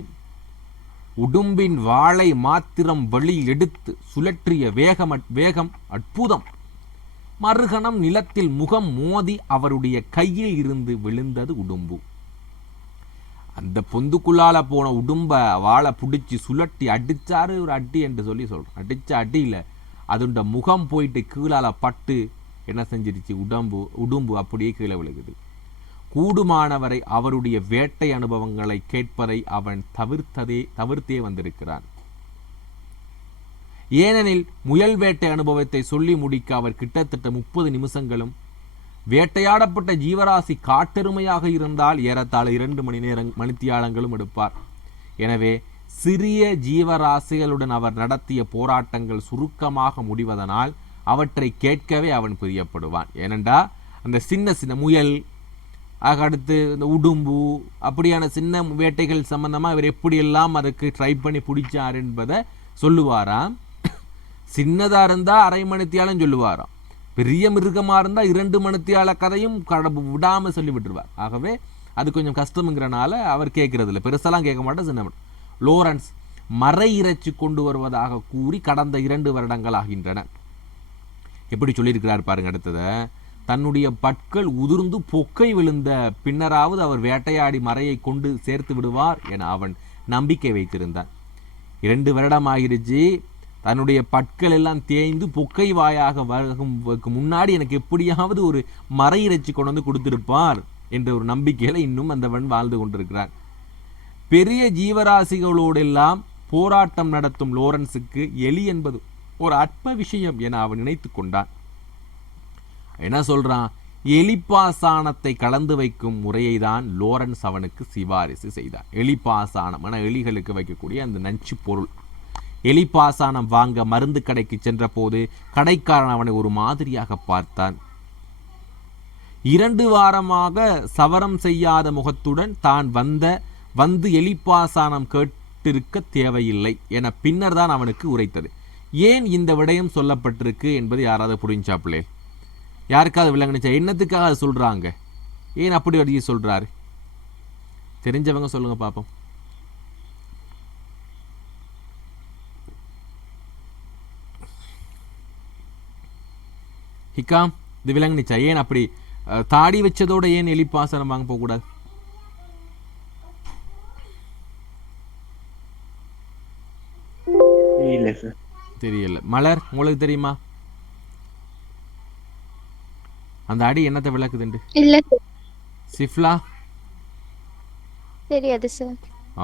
உடும்பின் வாளை மாத்திரம் வெளியில் எடுத்து சுழற்றிய வேகம் அற்புதம். மறுகணம் நிலத்தில் முகம் மோதி அவருடைய கையில் இருந்து விழுந்தது உடும்பு. அந்த பொந்துக்குள்ளால போன உடும்ப வாழை பிடிச்சி சுழட்டி அடிச்சாரு. ஒரு அடி என்று சொல்லி சொல்றோம். அடிச்ச அடியில அதுண்ட முகம் போயிட்டு கீழால பட்டு என்ன செஞ்சிருச்சு, உடும்பு அப்படியே கீழே விழுகுது. கூடுமானவரை அவருடைய வேட்டை அனுபவங்களை கேட்பதை அவன் தவிர்த்தே வந்திருக்கிறான். ஏனெனில் முயல் வேட்டை அனுபவத்தை சொல்லி முடிக்க அவர் கிட்டத்தட்ட 30 நிமிஷங்களும், வேட்டையாடப்பட்ட ஜீவராசி காட்டெருமையாக இருந்தால் ஏறத்தாழ 2 மணித்தியாலங்களும் எடுப்பார். எனவே சிறிய ஜீவராசிகளுடன் அவர் நடத்திய போராட்டங்கள் சுருக்கமாக முடிவதனால் அவற்றை கேட்கவே அவன் பிரியப்படுவான். ஏனென்றா அந்த சின்ன முயல், அடுத்து இந்த உடும்பு அப்படியான சின்ன வேட்டைகள் சம்பந்தமா இவர் எப்படியெல்லாம் அதுக்கு ட்ரை பண்ணி பிடிச்சார் என்பதை சொல்லுவாராம். சின்னதா இருந்தா 1/2 மணித்தியாலும் சொல்லுவாராம், பெரிய மிருகமா இருந்தா 2 மணித்தியால கதையும் விடாம சொல்லி விட்டுருவார். ஆகவே அது கொஞ்சம் கஷ்டம்ங்கிறனால அவர் கேட்கறது இல்லை, பெருசெல்லாம் கேட்க மாட்டேன். சின்ன லோரன்ஸ் மறை இறைச்சி கொண்டு வருவதாக கூறி கடந்த 2 வருடங்கள் ஆகின்றன. எப்படி சொல்லியிருக்கிறார் பாருங்க. அடுத்தத தன்னுடைய பற்கள் உதிர்ந்து பொக்கை விழுந்த பின்னராவது அவர் வேட்டையாடி மறையை கொண்டு சேர்த்து விடுவார் என அவன் நம்பிக்கை வைத்திருந்தான். 2 வருடம் ஆகிருச்சு, தன்னுடைய பற்கள் எல்லாம் தேய்ந்து பொக்கை வாயாக வருவதற்கு முன்னாடி எனக்கு எப்படியாவது ஒரு மறை இறைச்சி கொண்டு வந்து கொடுத்திருப்பார் என்ற ஒரு நம்பிக்கையில இன்னும் அந்தவன் வாழ்ந்து கொண்டிருக்கிறான். பெரிய ஜீவராசிகளோடெல்லாம் போராட்டம் நடத்தும் லோரன்ஸுக்கு எலி என்பது ஒரு அற்ப விஷயம் என அவன் நினைத்து கொண்டான். என்ன சொல்றான்? எலிப்பாசானத்தை கலந்து வைக்கும் முறையை தான் லோரன்ஸ் அவனுக்கு சிபாரிசு செய்தான். எலிப்பாசானம் என எலிகளுக்கு வைக்கக்கூடிய அந்த நச்சு பொருள். எலிப்பாசானம் வாங்க மருந்து கடைக்கு சென்ற போது கடைக்காரன் அவனை ஒரு மாதிரியாக பார்த்தான். 2 வாரமாக சவரம் செய்யாத முகத்துடன் தான் வந்து எலிப்பாசானம் கேட்டிருக்க தேவையில்லை என பின்னர் தான் அவனுக்கு உரைத்தது. ஏன் இந்த விடயம் சொல்லப்பட்டிருக்கு என்பது யாராவது புரிஞ்சாப்பிள்ளே? யாருக்காவது விளங்குனுச்சா? என்னத்துக்காக சொல்றாங்க? ஏன் அப்படி வரைக்கும் சொல்றாரு? தெரிஞ்சவங்க சொல்லுங்க பாப்போம். ஹிகாம், இது விளங்குனுச்சா? ஏன் அப்படி தாடி வச்சதோட ஏன் எலிப்பாசனம் வாங்க போக கூடாது? தெரியல. மலர், உங்களுக்கு தெரியுமா அந்த அடி என்னத்தை விளக்குதுண்டு? இல்ல சிஃப்லா தெரியாது சார்.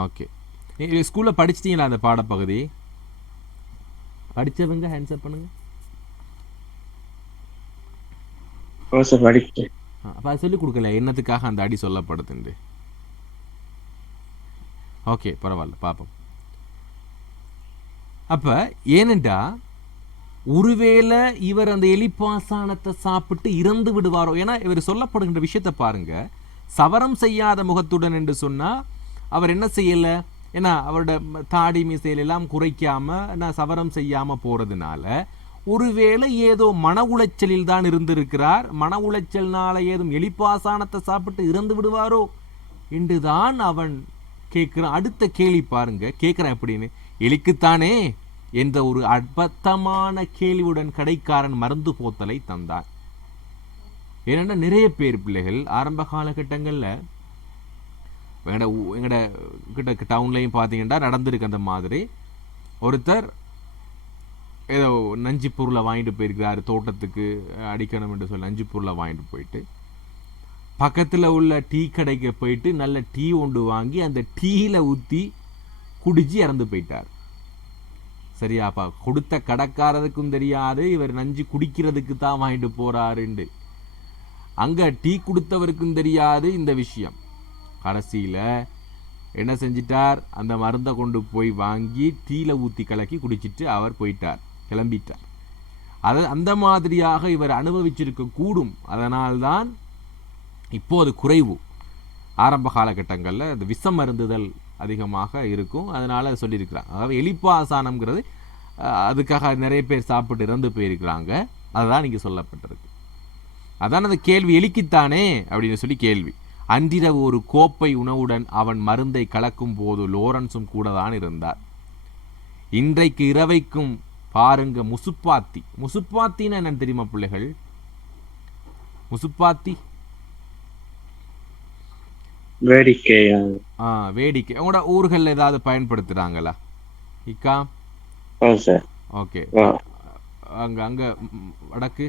ஓகே, நீங்க ஸ்கூல்ல படிச்சிட்டீங்களா அந்த பாடப்பகுதி? படிச்சவங்க ஹேண்ட்ஸ் அப் பண்ணுங்க. அப்ப அது சொல்லி கொடுக்கல என்னத்துக்காக அந்த அடி சொல்லப்படுதுண்டு. ஓகே, பரவாயில்ல, பாப்போம். அப்ப ஏனென்றா ஒருவேளை இவர் அந்த எலிப்பாசானத்தை சாப்பிட்டு இறந்து விடுவாரோ, ஏன்னா இவர் சொல்லப்படுகின்ற விஷயத்தை பாருங்க. சவரம் செய்யாத முகத்துடன் என்று சொன்னா அவர் என்ன செய்யல, ஏன்னா அவரோட தாடி மீசையிலெல்லாம் குறைக்காம நான் சவரம் செய்யாம போறதுனால ஒருவேளை ஏதோ மன உளைச்சலில் தான் இருந்திருக்கிறார். மன உளைச்சல்னால ஏதும் எலிப்பாசானத்தை சாப்பிட்டு இறந்து விடுவாரோ என்றுதான் அவன் கேட்கிறான். அடுத்த கேள்வி பாருங்க, கேட்கிறான் எப்படின்னு. எலிக்குத்தானே என்ற ஒரு அற்பத்தமான கேள்வியுடன் கடைக்காரன் மருந்து போத்தலை தந்தான். ஏன்னா நிறைய பேர் பிள்ளைகள் ஆரம்ப காலகட்டங்கள்ல எங்கட கிட்ட டவுன்லையும் பார்த்தீங்கன்னா நடந்திருக்கு அந்த மாதிரி. ஒருத்தர் ஏதோ நஞ்சு பொருளை வாங்கிட்டு போயிருக்கிறாரு, தோட்டத்துக்கு அடிக்கணும் என்று சொல்லி நஞ்சு பொருளை வாங்கிட்டு போயிட்டு பக்கத்தில் உள்ள டீ கடைக்கு போயிட்டு நல்ல டீ ஒன்று வாங்கி அந்த டீயில் ஊற்றி குடிச்சு இறந்து போயிட்டார். சரியாப்பா, கொடுத்த கடைக்காரருக்கும் தெரியாது இவர் நஞ்சு குடிக்கிறதுக்கு தான் வாங்கிட்டு போறாருண்டு. அங்க டீ கொடுத்தவருக்கும் தெரியாது இந்த விஷயம். கடைசியில என்ன செஞ்சிட்டார், அந்த மருந்தை கொண்டு போய் வாங்கி டீல ஊத்தி கலக்கி குடிச்சிட்டு அவர் போயிட்டார், கிளம்பிட்டார். அந்த மாதிரியாக இவர் அனுபவிச்சிருக்க கூடும். அதனால்தான் இப்போது குறைவு. ஆரம்ப காலகட்டங்களில் இந்த விஷம் மருந்துதல் அதிகமாக இருக்கும், அதனால சொல்லியிருக்கிறாங்க. அதாவது எலிப்பாசானம்ங்கிறது அதுக்காக நிறைய பேர் சாப்பிட்டு இறந்து போயிருக்கிறாங்க. அதுதான் இங்கே சொல்லப்பட்டிருக்கு. அதான் அந்த கேள்வி, எலிக்குத்தானே அப்படின்னு சொல்லி கேள்வி. அன்றிரவு ஒரு கோப்பை உணவுடன் அவன் மருந்தை கலக்கும் போது லோரன்ஸும் கூட தான் இருந்தார். இன்றைக்கு இரவைக்கும் பாருங்க முசுப்பாத்தி. முசுப்பாத்தின்னு என்னன்னு தெரியுமா பிள்ளைகள்? முசுப்பாத்தி வேடிக்கை. வேடிக்கை. உங்களோட ஊர்கள் ஏதாவது பயன்படுத்துறாங்களா இக்கா? ஓகே, அங்க அங்க வடக்கு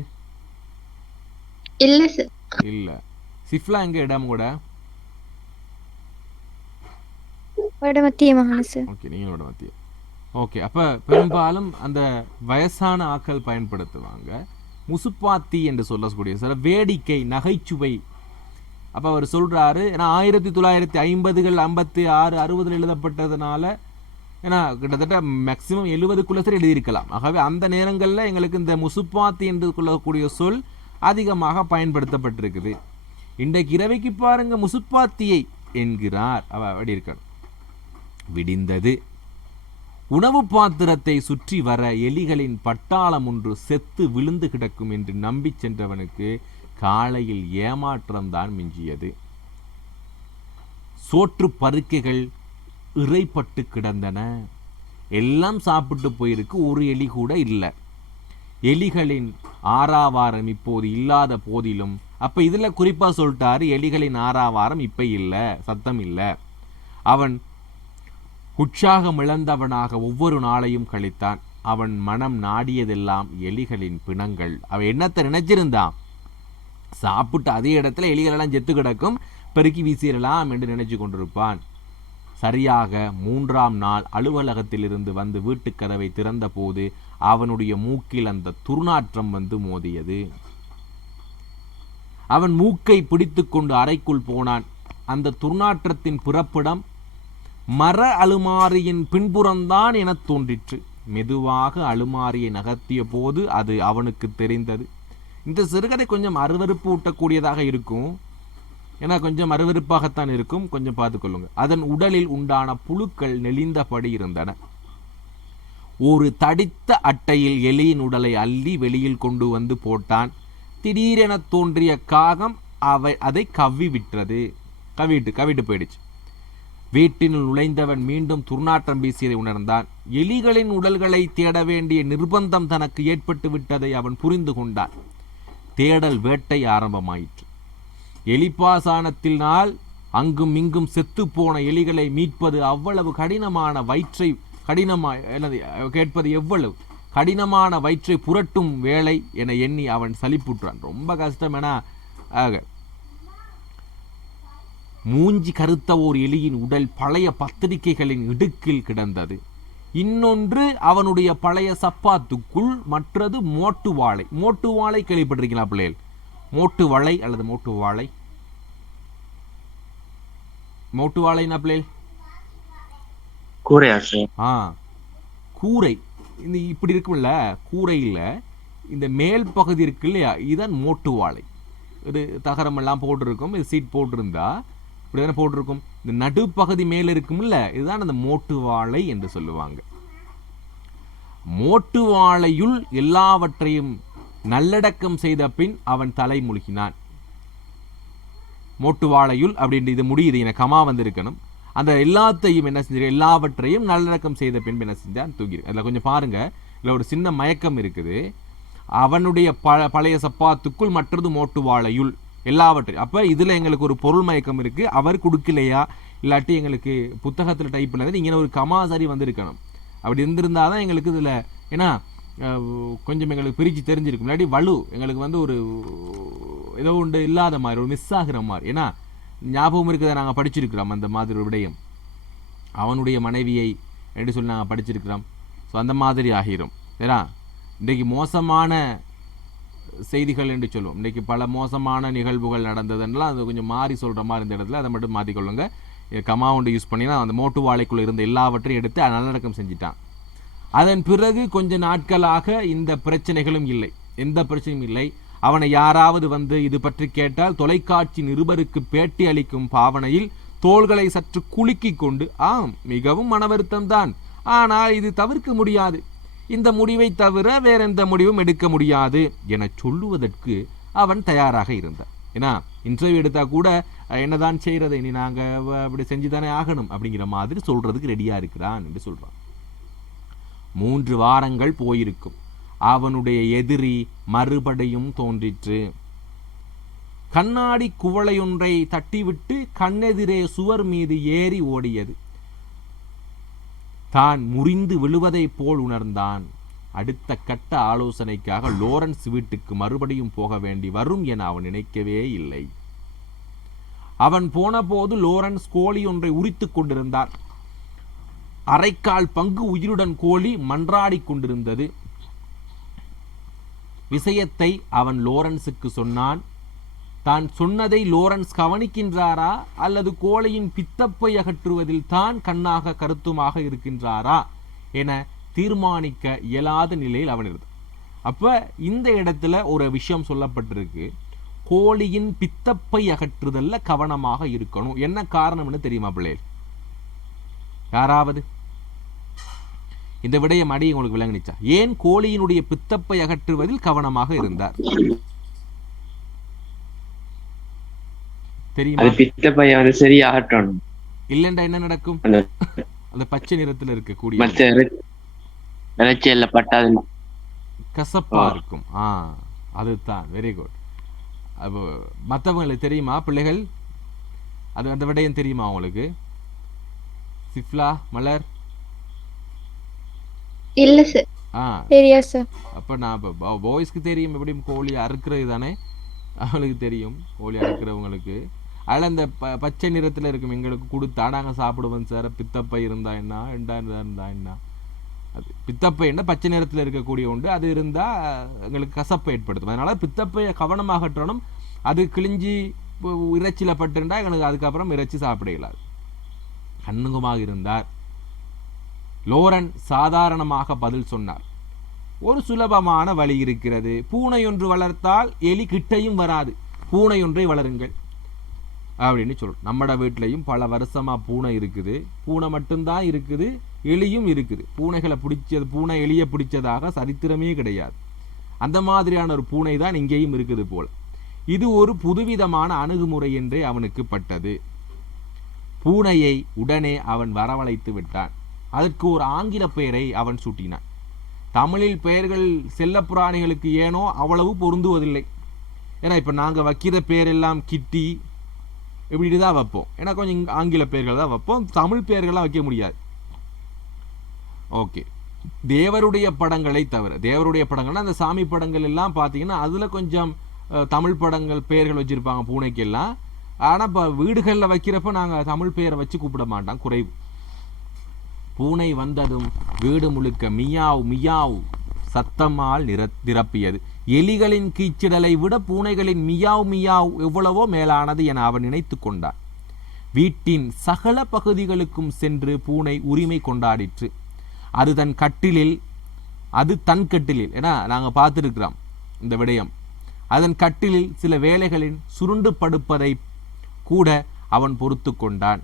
இல்ல சார். இல்ல. சிஃப்லா எங்க இடம் கூட? வடமத்திய மாகாண சார். ஓகே, நீங்க வடமத்திய. ஓகே, அப்ப பெரும்பாலும் அந்த வயசான ஆட்கள் பயன்படுத்துவாங்க முசுப்பாத்தி என்று சொல்லக்கூடிய சில வேடிக்கை, நகைச்சுவை. அப்போ அவர் சொல்கிறாரு, ஏன்னா 1950கள் 56 60 எழுதப்பட்டதுனால, ஏன்னா கிட்டத்தட்ட மேக்சிமம் 70க்குள்ள சரி எழுதியிருக்கலாம். ஆகவே அந்த நேரங்களில் எங்களுக்கு இந்த முசுப்பாத்தி என்று கொள்ளக்கூடிய சொல் அதிகமாக பயன்படுத்தப்பட்டிருக்குது. இன்றைக்கு இரவைக்கு பாருங்க முசுப்பாத்தியை என்கிறார். அப்படி இருக்க விடிந்தது. உணவு பாத்திரத்தை சுற்றி வர எலிகளின் பட்டாளம் ஒன்று செத்து விழுந்து கிடக்கும் என்று நம்பி சென்றவனுக்கு காலையில் ஏமாற்றம்தான் மிஞ்சியது. சோற்று பருக்கைகள் இறைப்பட்டு கிடந்தன. எல்லாம் சாப்பிட்டு போயிருக்கு, ஒரு எலி கூட இல்லை. எலிகளின் ஆறாவாரம் இப்போது இல்லாத போதிலும், அப்ப இதுல குறிப்பா சொல்லிட்டாரு எலிகளின் ஆறாவாரம் இப்ப இல்லை, சத்தம் இல்லை. அவன் உற்சாகம் இழந்தவனாக ஒவ்வொரு நாளையும் கழித்தான். அவன் மனம் நாடியதெல்லாம் எலிகளின் பிணங்கள். அவன் என்னத்தை நினைச்சிருந்தான், சாப்பிட்டு அதே இடத்துல எலிகளெல்லாம் செத்து கிடக்கும், பெருக்கி வீசிடலாம் என்று நினைச்சு கொண்டிருப்பான். சரியாக 3ஆம் நாள் அலுவலகத்திலிருந்து வந்து வீட்டுக்கதவை திறந்த போது அவனுடைய மூக்கில் அந்த துர்நாற்றம் வந்து மோதியது. அவன் மூக்கை பிடித்து கொண்டு அறைக்குள் போனான். அந்த துர்நாற்றத்தின் பிறப்பிடம் மர அலுமாரியின் பின்புறம்தான் என தோன்றிற்று. மெதுவாக அலுமாரியை நகர்த்திய போது அது அவனுக்கு தெரிந்தது. இந்த சிறுகதை கொஞ்சம் அருவருப்பு ஊட்டக்கூடியதாக இருக்கும், ஏன்னா கொஞ்சம் அருவருப்பாகத்தான் இருக்கும், கொஞ்சம் பார்த்துக்கொள்ளுங்க. அதன் உடலில் உண்டான புழுக்கள் நெளிந்தபடி இருந்தன. ஒரு தடித்த அட்டையில் எலியின் உடலை அள்ளி வெளியில் கொண்டு வந்து போட்டான். திடீரென தோன்றிய காகம் அதை கவிட்டு போயிடுச்சு. வீட்டினுள் நுழைந்தவன் மீண்டும் துர்நாற்றம் வீசியதை உணர்ந்தான். எலிகளின் உடல்களை தேட வேண்டிய நிர்பந்தம் தனக்கு ஏற்பட்டு விட்டதை அவன் புரிந்து கொண்டான். தேடல் வேட்டை ஆரம்பமாயிற்று. எலிப்பாசானத்தினால் அங்கும் இங்கும் செத்து போன எலிகளை மீட்பது அவ்வளவு கடினமான வயிற்றை புரட்டும் வேலை என எண்ணி அவன் சலிப்புற்றான். ரொம்ப கஷ்டம் என மூஞ்சி கருத்த ஓர் எலியின் உடல் பழைய பத்திரிகைகளின் இடுக்கில் கிடந்தது. இன்னொன்று அவனுடைய பழைய சப்பாத்துக்குள், மற்றது மோட்டு வாழை கேள்விப்பட்டிருக்கலாம் பிள்ளைகள்? மோட்டு வாழை அல்லது மோட்டு வாழைனா பிள்ளைகள் கூரை. இந்த இப்படி இருக்கும்ல, கூரையில் இந்த மேல் பகுதி இருக்கு இல்லையா, இதுதான் மோட்டு வாழை. ஒரு தகரம் எல்லாம் போட்டிருக்கும், இது சீட் போட்டிருந்தா இப்படி தானே போட்டிருக்கும். இந்த நடுப்பகுதி மேல இருக்கும்ல, இதுதான் அந்த மோட்டு வாழை என்று சொல்லுவாங்க. மோட்டு வாழையுள் எல்லாவற்றையும் நல்லடக்கம் செய்த பின் அவன் தலை முழுகினான். மோட்டு வாழையுள் அப்படின்ட்டு இது முடியுது, எனக்கு கமா வந்திருக்கணும். அந்த எல்லாத்தையும் என்ன செஞ்சு, எல்லாவற்றையும் நல்லடக்கம் செய்த பின் என்ன செஞ்சான், தூங்கி. அதில் கொஞ்சம் பாருங்க, இதில் ஒரு சின்ன மயக்கம் இருக்குது. அவனுடைய பழைய சப்பாத்துக்குள், மற்றது மோட்டு வாழையுள் எல்லாவற்றையும். அப்போ இதில் எங்களுக்கு ஒரு பொருள் மயக்கம் இருக்கு. அவர் கொடுக்கலையா, இல்லாட்டி எங்களுக்கு புத்தகத்தில் டைப் பண்ணது இங்கே ஒரு கமா சரி வந்திருக்கணும். அப்படி இருந்திருந்தால் தான் எங்களுக்கு இதில் ஏன்னா கொஞ்சம் எங்களுக்கு பிரித்து தெரிஞ்சிருக்கும். இல்லாட்டி வலு எங்களுக்கு வந்து ஒரு ஏதோ ஒன்று இல்லாத மாதிரி, ஒரு மிஸ் ஆகிற மாதிரி. ஏன்னா ஞாபகம் இருக்கிறத நாங்கள் படிச்சிருக்கிறோம், அந்த மாதிரி ஒரு விடயம். அவனுடைய மனைவியை என்று சொல்லி நாங்கள் படிச்சிருக்கிறோம். ஸோ அந்த மாதிரி ஆகிரும். ஏன்னா இன்றைக்கு மோசமான செய்திகள் என்று சொல்லுவோம். இன்றைக்கு பல மோசமான நிகழ்வுகள் நடந்ததுன்றலாம் அது கொஞ்சம் மாறி சொல்கிற மாதிரி இந்த இடத்துல அதை மட்டும் மாற்றிக்கொள்ளுங்க. கமா ஒன்று யூஸ் பண்ணினா அந்த மோட்டு வாழைக்குள்ளே இருந்த எல்லாவற்றையும் எடுத்து நல்லடக்கம் செஞ்சிட்டான். அதன் பிறகு கொஞ்ச நாட்களாக இந்த பிரச்சனைகளும் இல்லை, எந்த பிரச்சனையும் இல்லை. அவனை யாராவது வந்து இது பற்றி கேட்டால் தொலைக்காட்சி நிருபருக்கு பேட்டி அளிக்கும் பாவனையில் தோள்களை சற்று குலுக்கி கொண்டு, மிகவும் மன வருத்தம்தான், ஆனால் இது தவிர்க்க முடியாது, இந்த முடிவை தவிர வேற எந்த முடிவும் எடுக்க முடியாது என சொல்லுவதற்கு அவன் தயாராக இருந்தான். ஏன்னா இன்டர்வியூ எடுத்தா கூட என்னதான் செய்யறது, இனி நாங்க அப்படி செஞ்சுதானே ஆகணும் அப்படிங்கிற மாதிரி சொல்றதுக்கு ரெடியா இருக்கிறான் என்று சொல்றான். 3 வாரங்கள் போயிருக்கும். அவனுடைய எதிரி மறுபடியும் தோன்றிற்று. கண்ணாடி குவளையொன்றை தட்டிவிட்டு கண்ணெதிரே சுவர் மீது ஏறி ஓடியது. தான் முறிந்து விழுவதை போல் உணர்ந்தான். அடுத்த கட்ட ஆலோசனைக்காக லோரன்ஸ் வீட்டுக்கு மறுபடியும் போக வேண்டி வரும் என அவன் நினைக்கவே இல்லை. அவன் போன போது லோரன்ஸ் கோழி ஒன்றை உரித்துக் கொண்டிருந்தார். அரைக்கால் பங்கு உயிருடன் கோழி மன்றாடி கொண்டிருந்தது. விஷயத்தை அவன் லோரன்ஸுக்கு சொன்னான். தான் சொன்னதை லோரன்ஸ் கவனிக்கின்றாரா அல்லது கோழியின் பித்தப்பை அகற்றுவதில் தான் கண்ணாக கருத்துமாக இருக்கின்றாரா என தீர்மானிக்க இயலாத நிலையில் அவன் இருந்தான். அப்ப இந்த இடத்துல ஒரு விஷயம் சொல்லப்பட்டிருக்கு, கோழியின் பித்தப்பை அகற்றுதல்ல கவனமாக இருக்கணும். என்ன காரணம்னு தெரியுமா பிள்ளைகள்? யாராவது இந்த விடயம் அடி உங்களுக்கு விளங்கிச்சா? ஏன் கோழியினுடைய பித்தப்பை அகற்றுவதில் கவனமாக இருந்தார் தெரியுமா? அது பித்தப்பைய வந்து சரியா ஆட்டணும். இல்லைண்டா என்ன நடக்கும்? அந்த அந்த பச்சை நிறத்துல இருக்கக்கூடிய மற்ற இறைச்சியல்ல பட்டாது கசப்பா இருக்கும். அதுதான் வெரி குட். அப்போ மற்றவங்களுக்கு தெரியுமா பிள்ளைகள்? அது அந்த விடயம் தெரியுமா உங்களுக்கு? சிஃப்லா, மலர்? இல்ல சார். தெரியா சார். அப்போ நான் இப்போ பாய்ஸ்க்கு தெரியும் எப்படியும் கோழி அறுக்கிறது தானே, அவங்களுக்கு தெரியும் கோழி அறுக்கிறவங்களுக்கு. அதில் அந்த பச்சை நிறத்தில் இருக்கும் எங்களுக்கு கொடுத்தா நாங்கள் சாப்பிடுவோம் சார். பித்தப்பை இருந்தா என்ன, இருந்தா என்ன, அது பித்தப்பை என்ன பச்சை நிறத்தில் இருக்கக்கூடிய உண்டு, அது இருந்தால் எங்களுக்கு கசப்பை ஏற்படுத்தும். அதனால் பித்தப்பையை கவனமாகற்றணும். அது கிழிஞ்சி இறைச்சியில் பட்டுண்டா எங்களுக்கு அதுக்கப்புறம் இறைச்சி சாப்பிட இயலாது. கண்ணுங்கமாக இருந்தார். லோரன் சாதாரணமாக பதில் சொன்னார். ஒரு சுலபமான வழி இருக்கிறது. பூனை ஒன்று வளர்த்தால் எலி கிட்டையும் வராது. பூனை ஒன்றை வளருங்கள் அப்படின்னு சொல்றோம். நம்மட வீட்லையும் பல வருஷமா பூனை இருக்குது. பூனை மட்டும்தான் இருக்குது, எலியும் இருக்குது. பூனைகளை பிடிச்சது, பூனை எலியை பிடிச்சதாக சரித்திரமே கிடையாது. அந்த மாதிரியான ஒரு பூனை தான் இங்கேயும் இருக்குது போல. இது ஒரு புதுவிதமான அணுகுமுறை என்றே அவனுக்கு பட்டது. பூனையை உடனே அவன் வரவழைத்து விட்டான். அதற்கு ஒரு ஆங்கில பெயரை அவன் சூட்டினான். தமிழில் பெயர்கள் செல்ல பிராணிகளுக்கு ஏனோ அவ்வளவு பொருந்துவதில்லை. ஏன்னா இப்போ நாங்கள் வைக்கிற பெயரெல்லாம் கிட்டி இப்படி தான் வைப்போம். ஏன்னா கொஞ்சம் ஆங்கில பெயர்கள் தான் வைப்போம், தமிழ் பெயர்கள்லாம் வைக்க முடியாது. ஓகே, தேவருடைய படங்களை தவிர, தேவருடைய படங்கள்னா அந்த சாமி படங்கள் எல்லாம் பார்த்தீங்கன்னா அதில் கொஞ்சம் தமிழ் படங்கள் பெயர்கள் வச்சுருப்பாங்க பூனைக்கெல்லாம். ஆனால் இப்போ வீடுகளில் வைக்கிறப்ப நாங்கள் தமிழ் பெயரை வச்சு கூப்பிட மாட்டோம், குறைவு. பூனை வந்ததும் வீடு முழுக்க மியாவ் மியாவ் சத்தமால் நிரப்பியது. எலிகளின் கீச்சிடலை விட பூனைகளின் மியாவ் மியாவ் எவ்வளவோ மேலானது என அவன் நினைத்து கொண்டான். வீட்டின் சகல பகுதிகளுக்கும் சென்று பூனை உரிமை கொண்டாடிற்று. அது தன் கட்டிலில் ஏன்னா நாங்கள் பார்த்துருக்கிறோம் இந்த விடயம். அதன் கட்டிலில் சில வேளைகளில் சுருண்டு படுப்பதை கூட அவன் பொறுத்து கொண்டான்.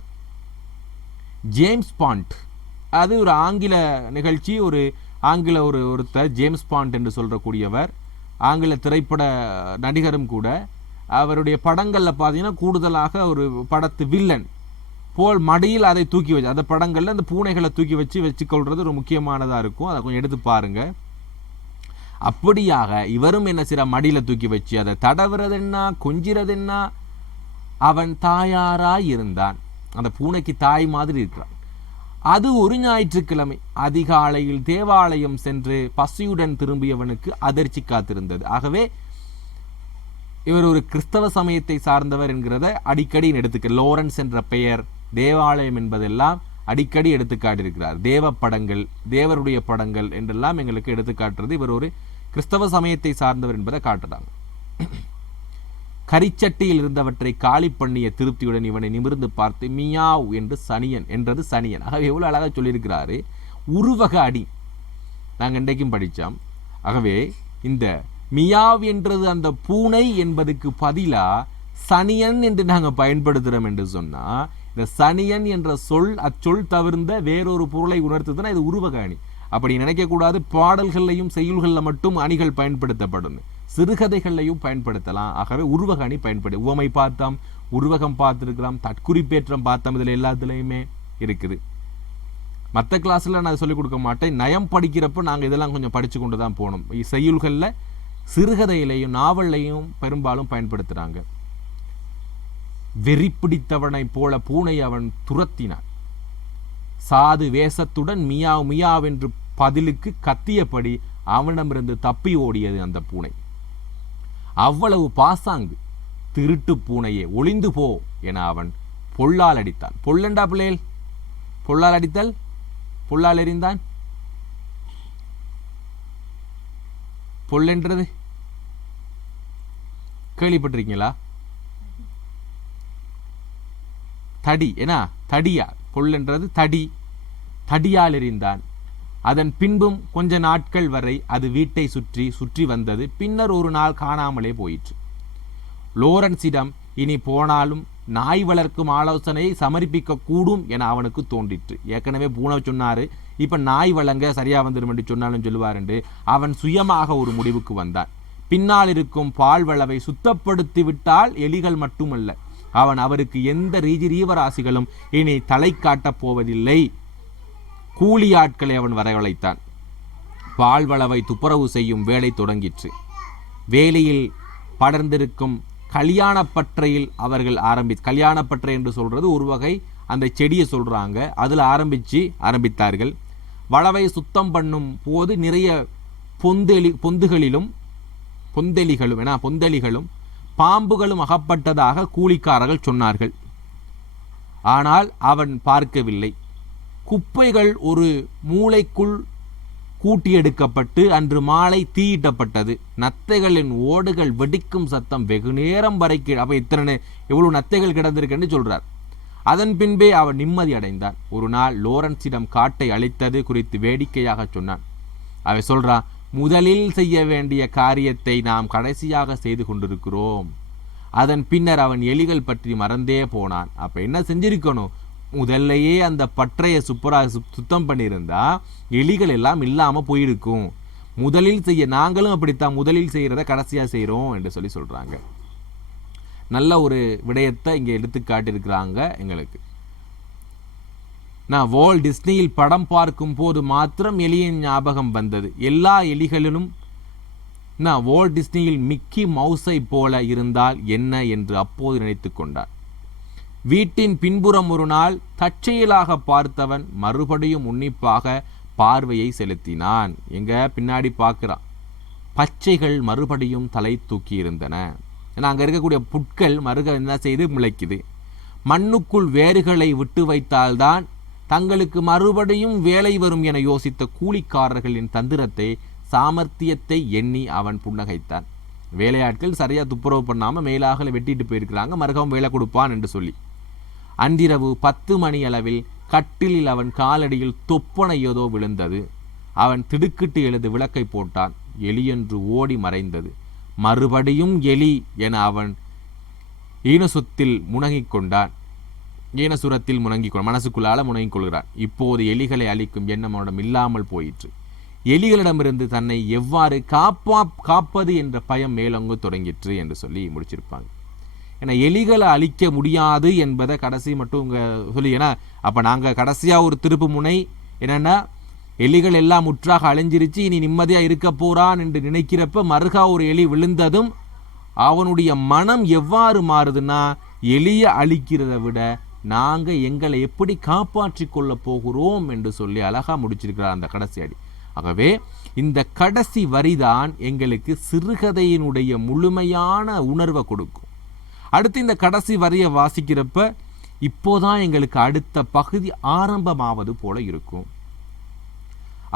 ஜேம்ஸ் பாண்ட், அது ஒரு ஆங்கில நிகழ்ச்சி. ஒரு ஆங்கில ஒருத்தர் ஜேம்ஸ் பாண்ட் என்று சொல்றக்கூடியவர், ஆங்கில திரைப்பட நடிகரும் கூட. அவருடைய படங்களில் பார்த்தீங்கன்னா கூடுதலாக ஒரு படத்து வில்லன் போல் மடியில் அதை தூக்கி வச்சு, அந்த படங்களில் அந்த பூனைகளை தூக்கி வச்சுக்கொள்றது ஒரு முக்கியமானதாக இருக்கும். அதை கொஞ்சம் எடுத்து பாருங்க. அப்படியாக இவரும் என்ன செய்ய, மடியில் தூக்கி வச்சு அதை தடவுறது என்ன, கொஞ்சிறது என்ன. அவன் தாயாராய் இருந்தான். அந்த பூனைக்கு தாய் மாதிரி இருக்கிறான். அது ஒரு ஞாயிற்றுக்கிழமை அதிகாலையில் தேவாலயம் சென்று பசியுடன் திரும்பியவனுக்கு அதிர்ச்சி காத்திருந்தது. ஆகவே இவர் ஒரு கிறிஸ்தவ சமயத்தை சார்ந்தவர் என்கிறத அடிக்கடி எடுத்துக்க. லோரன்ஸ் என்ற பெயர், தேவாலயம் என்பதெல்லாம் அடிக்கடி எடுத்துக்காட்டிருக்கிறார். தேவ படங்கள், தேவருடைய படங்கள் என்றெல்லாம் எங்களுக்கு எடுத்துக்காட்டுறது இவர் ஒரு கிறிஸ்தவ சமயத்தை சார்ந்தவர் என்பதை காட்டுறாங்க. கரிச்சட்டியில் இருந்தவற்றை காலி பண்ணிய திருப்தியுடன் இவனை நிமிர்ந்து பார்த்து மியாவ் என்று என்றது சனியன். ஆகவே எவ்வளவு அழகாக சொல்லியிருக்கிறாரு. உருவக அடி நாங்கள் இன்றைக்கும் படித்தோம். ஆகவே இந்த மியாவ் என்றது அந்த பூனை என்பதுக்கு பதிலா சனியன் என்று நாங்கள் பயன்படுத்துகிறோம் என்று சொன்னா, இந்த சனியன் என்ற அச்சொல் தவிர்ந்த வேறொரு பொருளை உணர்த்துதுன்னா இது உருவக அணி. அப்படி நினைக்கக்கூடாது. பாடல்கள்லையும் செய்யுள்களில் மட்டும் அணிகள் பயன்படுத்தப்படும், சிறுகதைகள்லையும் பயன்படுத்தலாம். ஆகவே உருவக அணி பயன்படுது. உவமை பார்த்தோம், உருவகம் பார்த்துருக்கலாம், தற்குறிப்பேற்றம் பார்த்தோம். இதில் எல்லாத்துலேயுமே இருக்குது. மற்ற கிளாஸில் நான் சொல்லிக் கொடுக்க மாட்டேன். நயம் படிக்கிறப்போ நாங்கள் இதெல்லாம் கொஞ்சம் படித்து கொண்டு தான் போகணும். செய்யுள்களில், சிறுகதையிலையும் நாவல்லையும் பெரும்பாலும் பயன்படுத்துகிறாங்க. வெறி பிடித்தவனை போல பூனை அவன் துரத்தினான். சாது வேஷத்துடன் மியாவ் மியாவ் என்று பதிலுக்கு கத்தியபடி அவனிடமிருந்து தப்பி ஓடியது அந்த பூனை. அவ்வளவு பாசாங்கு. திருட்டு பூனையே ஒளிந்து போ என அவன் பொல்லால் அடித்தான். பொல்லண்டா பிள்ளைகள், பொல்லால் அடித்தல், பொல்லால் எறிந்தான். பொல்லென்றது கேள்விப்பட்டிருக்கீங்களா? தடி, ஏன்னா தடியா, பொல்லென்றது தடி. தடியால் எறிந்தான். அதன் பின்பும் கொஞ்ச நாட்கள் வரை அது வீட்டை சுற்றி வந்தது. பின்னர் ஒரு நாள் காணாமலே போயிற்று. லோரன்ஸிடம் இனி போனாலும் நாய் வளர்க்கும் ஆலோசனையை சமர்ப்பிக்க கூடும் என அவனுக்கு தோன்றிற்று. ஏற்கனவே பூனை சொன்னாரு, இப்போ நாய் வழங்க சரியாக வந்துடும் என்று சொன்னாலும் சொல்லுவாருண்டு அவன் சுயமாக ஒரு முடிவுக்கு வந்தான். பின்னால் இருக்கும் பால் வளவை சுத்தப்படுத்தி விட்டால் எலிகள் மட்டுமல்ல, அவருக்கு எந்த ரீவராசிகளும் இனி தலை காட்டப் போவதில்லை. கூலி ஆட்களை அவன் வரவழைத்தான். பால் வளவை துப்புரவு செய்யும் வேலை தொடங்கிற்று. வேலையில் படர்ந்திருக்கும் கல்யாணப்பற்றையில் அவர்கள் கல்யாணப்பற்றை என்று சொல்றது ஒரு வகை அந்த செடியை சொல்றாங்க, அதில் ஆரம்பித்தார்கள். வளவை சுத்தம் பண்ணும் போது நிறைய பொந்தெலிகளும் பாம்புகளும் அகப்பட்டதாக கூலிக்காரர்கள் சொன்னார்கள். ஆனால் அவன் பார்க்கவில்லை. குப்பைகள் ஒரு மூளைக்குள் கூட்டியெடுக்கப்பட்டு அன்று மாலை தீயிட்டப்பட்டது. நத்தைகளின் ஓடுகள் வெடிக்கும் சத்தம் வெகு நேரம் வரைக்கும் அப்ப இத்தனை எவ்வளவு நத்தைகள் கிடந்திருக்குன்னு சொல்றார். அதன் பின்பே அவன் நிம்மதி அடைந்தான். ஒரு நாள் லோரன்ஸிடம் காட்டை அழித்தது குறித்து வேடிக்கையாக சொன்னான். அவன் சொல்றான், முதலில் செய்ய வேண்டிய காரியத்தை நாம் கடைசியாக செய்து கொண்டிருக்கிறோம். அதன் பின்னர் அவன் எலிகள் பற்றி மறந்தே போனான். அப்ப என்ன செஞ்சிருக்கணும், முதல்லையே அந்த பற்றையை சுத்தம் பண்ணியிருந்தா எலிகள் எல்லாம் இல்லாம போயிருக்கும். முதலில் செய்ய நாங்களும் அப்படித்தான் முதலில் செய்யறத கடைசியா செய்யறோம் என்று சொல்றாங்க. நல்ல ஒரு விடயத்தை இங்க எடுத்து காட்டியிருக்கிறாங்க எங்களுக்கு. நான் வால்ட் டிஸ்னியில் படம் பார்க்கும் போது மாத்திரம் எலியின் ஞாபகம் வந்தது. எல்லா எலிகளிலும் நான் வால்ட் டிஸ்னியில் மிக்கி மவுஸை போல இருந்தால் என்ன என்று அப்போது நினைத்து கொண்டார். வீட்டின் பின்புறம் ஒரு நாள் தற்செயலாக பார்த்தவன் மறுபடியும் உன்னிப்பாக பார்வையை செலுத்தினான். எங்க பின்னாடி பார்க்கிறான். பச்சைகள் மறுபடியும் தலை தூக்கி இருந்தன. ஏன்னா அங்க இருக்கக்கூடிய புட்கள் என்ன செய்து முளைக்குது. மண்ணுக்குள் வேர்களை விட்டு வைத்தால்தான் தங்களுக்கு மறுபடியும் வேலை வரும் என யோசித்த கூலிக்காரர்களின் தந்திரத்தை சாமர்த்தியத்தை எண்ணி அவன் புன்னகைத்தான். வேலையாட்கள் சரியா துப்புரவு பண்ணாம மேலாக வெட்டிட்டு போயிருக்கிறாங்க, மறுகவும் வேலை கொடுப்பான் என்று சொல்லி. அன்றிரவு 10 மணி அளவில் கட்டிலில் அவன் காலடியில் தொப்பனை ஏதோ விழுந்தது. அவன் திடுக்கிட்டு எழுது விளக்கை போட்டான். எலியென்று ஓடி மறைந்தது. மறுபடியும் எலி என அவன் ஈனசுரத்தில் முணங்கிக் கொண்டான். மனசுக்குள்ளால முணங்கிக் கொள்கிறான். இப்போது எலிகளை அழிக்கும் எண்ணம் அவனிடம் இல்லாமல் போயிற்று. எலிகளிடமிருந்து தன்னை எவ்வாறு காப்பது என்ற பயம் மேலோங்க தொடங்கிற்று என்று சொல்லி முடிச்சிருப்பாங்க. ஏன்னா எலிகளை அழிக்க முடியாது என்பதை கடைசி மட்டும் சொல்லி, ஏன்னா அப்ப நாங்க கடைசியா ஒரு திருப்பு முனை என்னன்னா எலிகள் எல்லாம் முற்றாக அழிஞ்சிருச்சு, இனி நிம்மதியா இருக்க போறான் என்று நினைக்கிறப்ப மறுகா ஒரு எலி விழுந்ததும் அவனுடைய மனம் எவ்வாறு மாறுதுன்னா, எலியை அழிக்கிறத விட நாங்க எங்களை எப்படி காப்பாற்றி கொள்ள போகிறோம் என்று சொல்லி அழகா முடிச்சிருக்கிறார் அந்த கடைசி அடி. ஆகவே இந்த கடைசி வரிதான் எங்களுக்கு சிறுகதையினுடைய முழுமையான உணர்வை கொடுக்கும். அடுத்து இந்த கடைசி வரியை வாசிக்கிறப்ப இப்போதான் எங்களுக்கு அடுத்த பகுதி ஆரம்பமாவது போல இருக்கும்.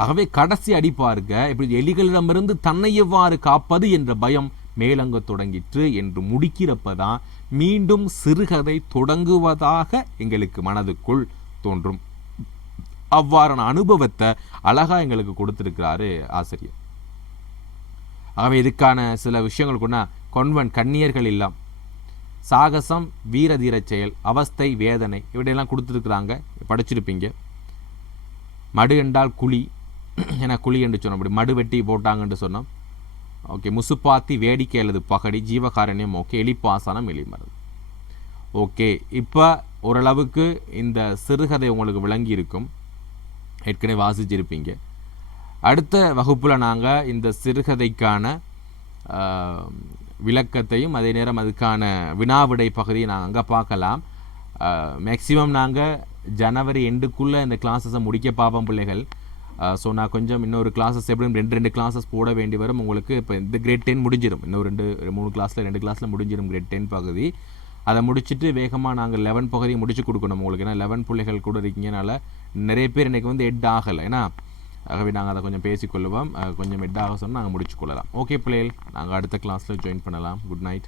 ஆகவே கடைசி அடி பாருங்க, இப்படி எலிகளிடமிருந்து தன்னை எவ்வாறு காப்பது என்ற பயம் மேலங்க தொடங்கிற்று என்று முடிக்கிறப்பதான் மீண்டும் சிறுகதை தொடங்குவதாக எங்களுக்கு மனதுக்குள் தோன்றும். அவ்வாறான அனுபவத்தை அழகா எங்களுக்கு கொடுத்திருக்கிறாரு ஆசிரியர். ஆகவே இதுக்கான சில விஷயங்கள் கூட கொன்வன் கன்னியர்கள் இல்லம், சாகசம், வீர தீர செயல், அவஸ்தை, வேதனை இப்படியெல்லாம் கொடுத்துருக்குறாங்க, படிச்சிருப்பீங்க. மடு என்றால் குழி, ஏன்னா குழி என்று சொன்னோம், அப்படி மடு வெட்டி போட்டாங்கன்னு சொன்னோம். ஓகே, முசுப்பாத்தி, வேடிக்கை அல்லது பகடி, ஜீவகாரண்யம், ஓகே, எலிப்பாசனம், எலிமரம். ஓகே, இப்போ ஓரளவுக்கு இந்த சிறுகதை உங்களுக்கு விளங்கி இருக்கும், ஏற்கனவே வாசிச்சிருப்பீங்க. அடுத்த வகுப்பில் நாங்கள் இந்த சிறுகதைக்கான விளக்கத்தையும் அதே நேரம் அதுக்கான வினாவிடை பகுதியை நாங்கள் அங்கே பார்க்கலாம். மேக்சிமம் நாங்கள் ஜனவரி எண்டுக்குள்ளே இந்த கிளாஸஸை முடிக்க பார்ப்போம் பிள்ளைகள். ஸோ நான் கொஞ்சம் இன்னொரு கிளாஸஸ் எப்படியும் 2 கிளாஸஸ் போட வேண்டி வரும் உங்களுக்கு. இப்போ இந்த கிரேட் 10 முடிஞ்சிடும், இன்னும் 3 கிளாஸில் 2 கிளாஸில் முடிஞ்சிடும் கிரேட் 10 பகுதி. அதை முடிச்சுட்டு வேகமாக நாங்கள் 11 பகுதியை முடிச்சு கொடுக்கணும் உங்களுக்கு. ஏன்னா 11 பிள்ளைகள் கூட இருக்கீங்கனால நிறைய பேர் எனக்கு வந்து ஹெட் ஆகலை. ஏன்னா ஆகவே நாங்கள் அதை கொஞ்சம் பேசிக்கொள்ளுவோம். கொஞ்சம் ஹெட் ஆக சொன்னால் நாங்கள் முடிச்சு கொள்ளலாம். ஓகே பிள்ளைகள், நாங்கள் அடுத்த கிளாஸில் ஜாயின் பண்ணலாம். Good night.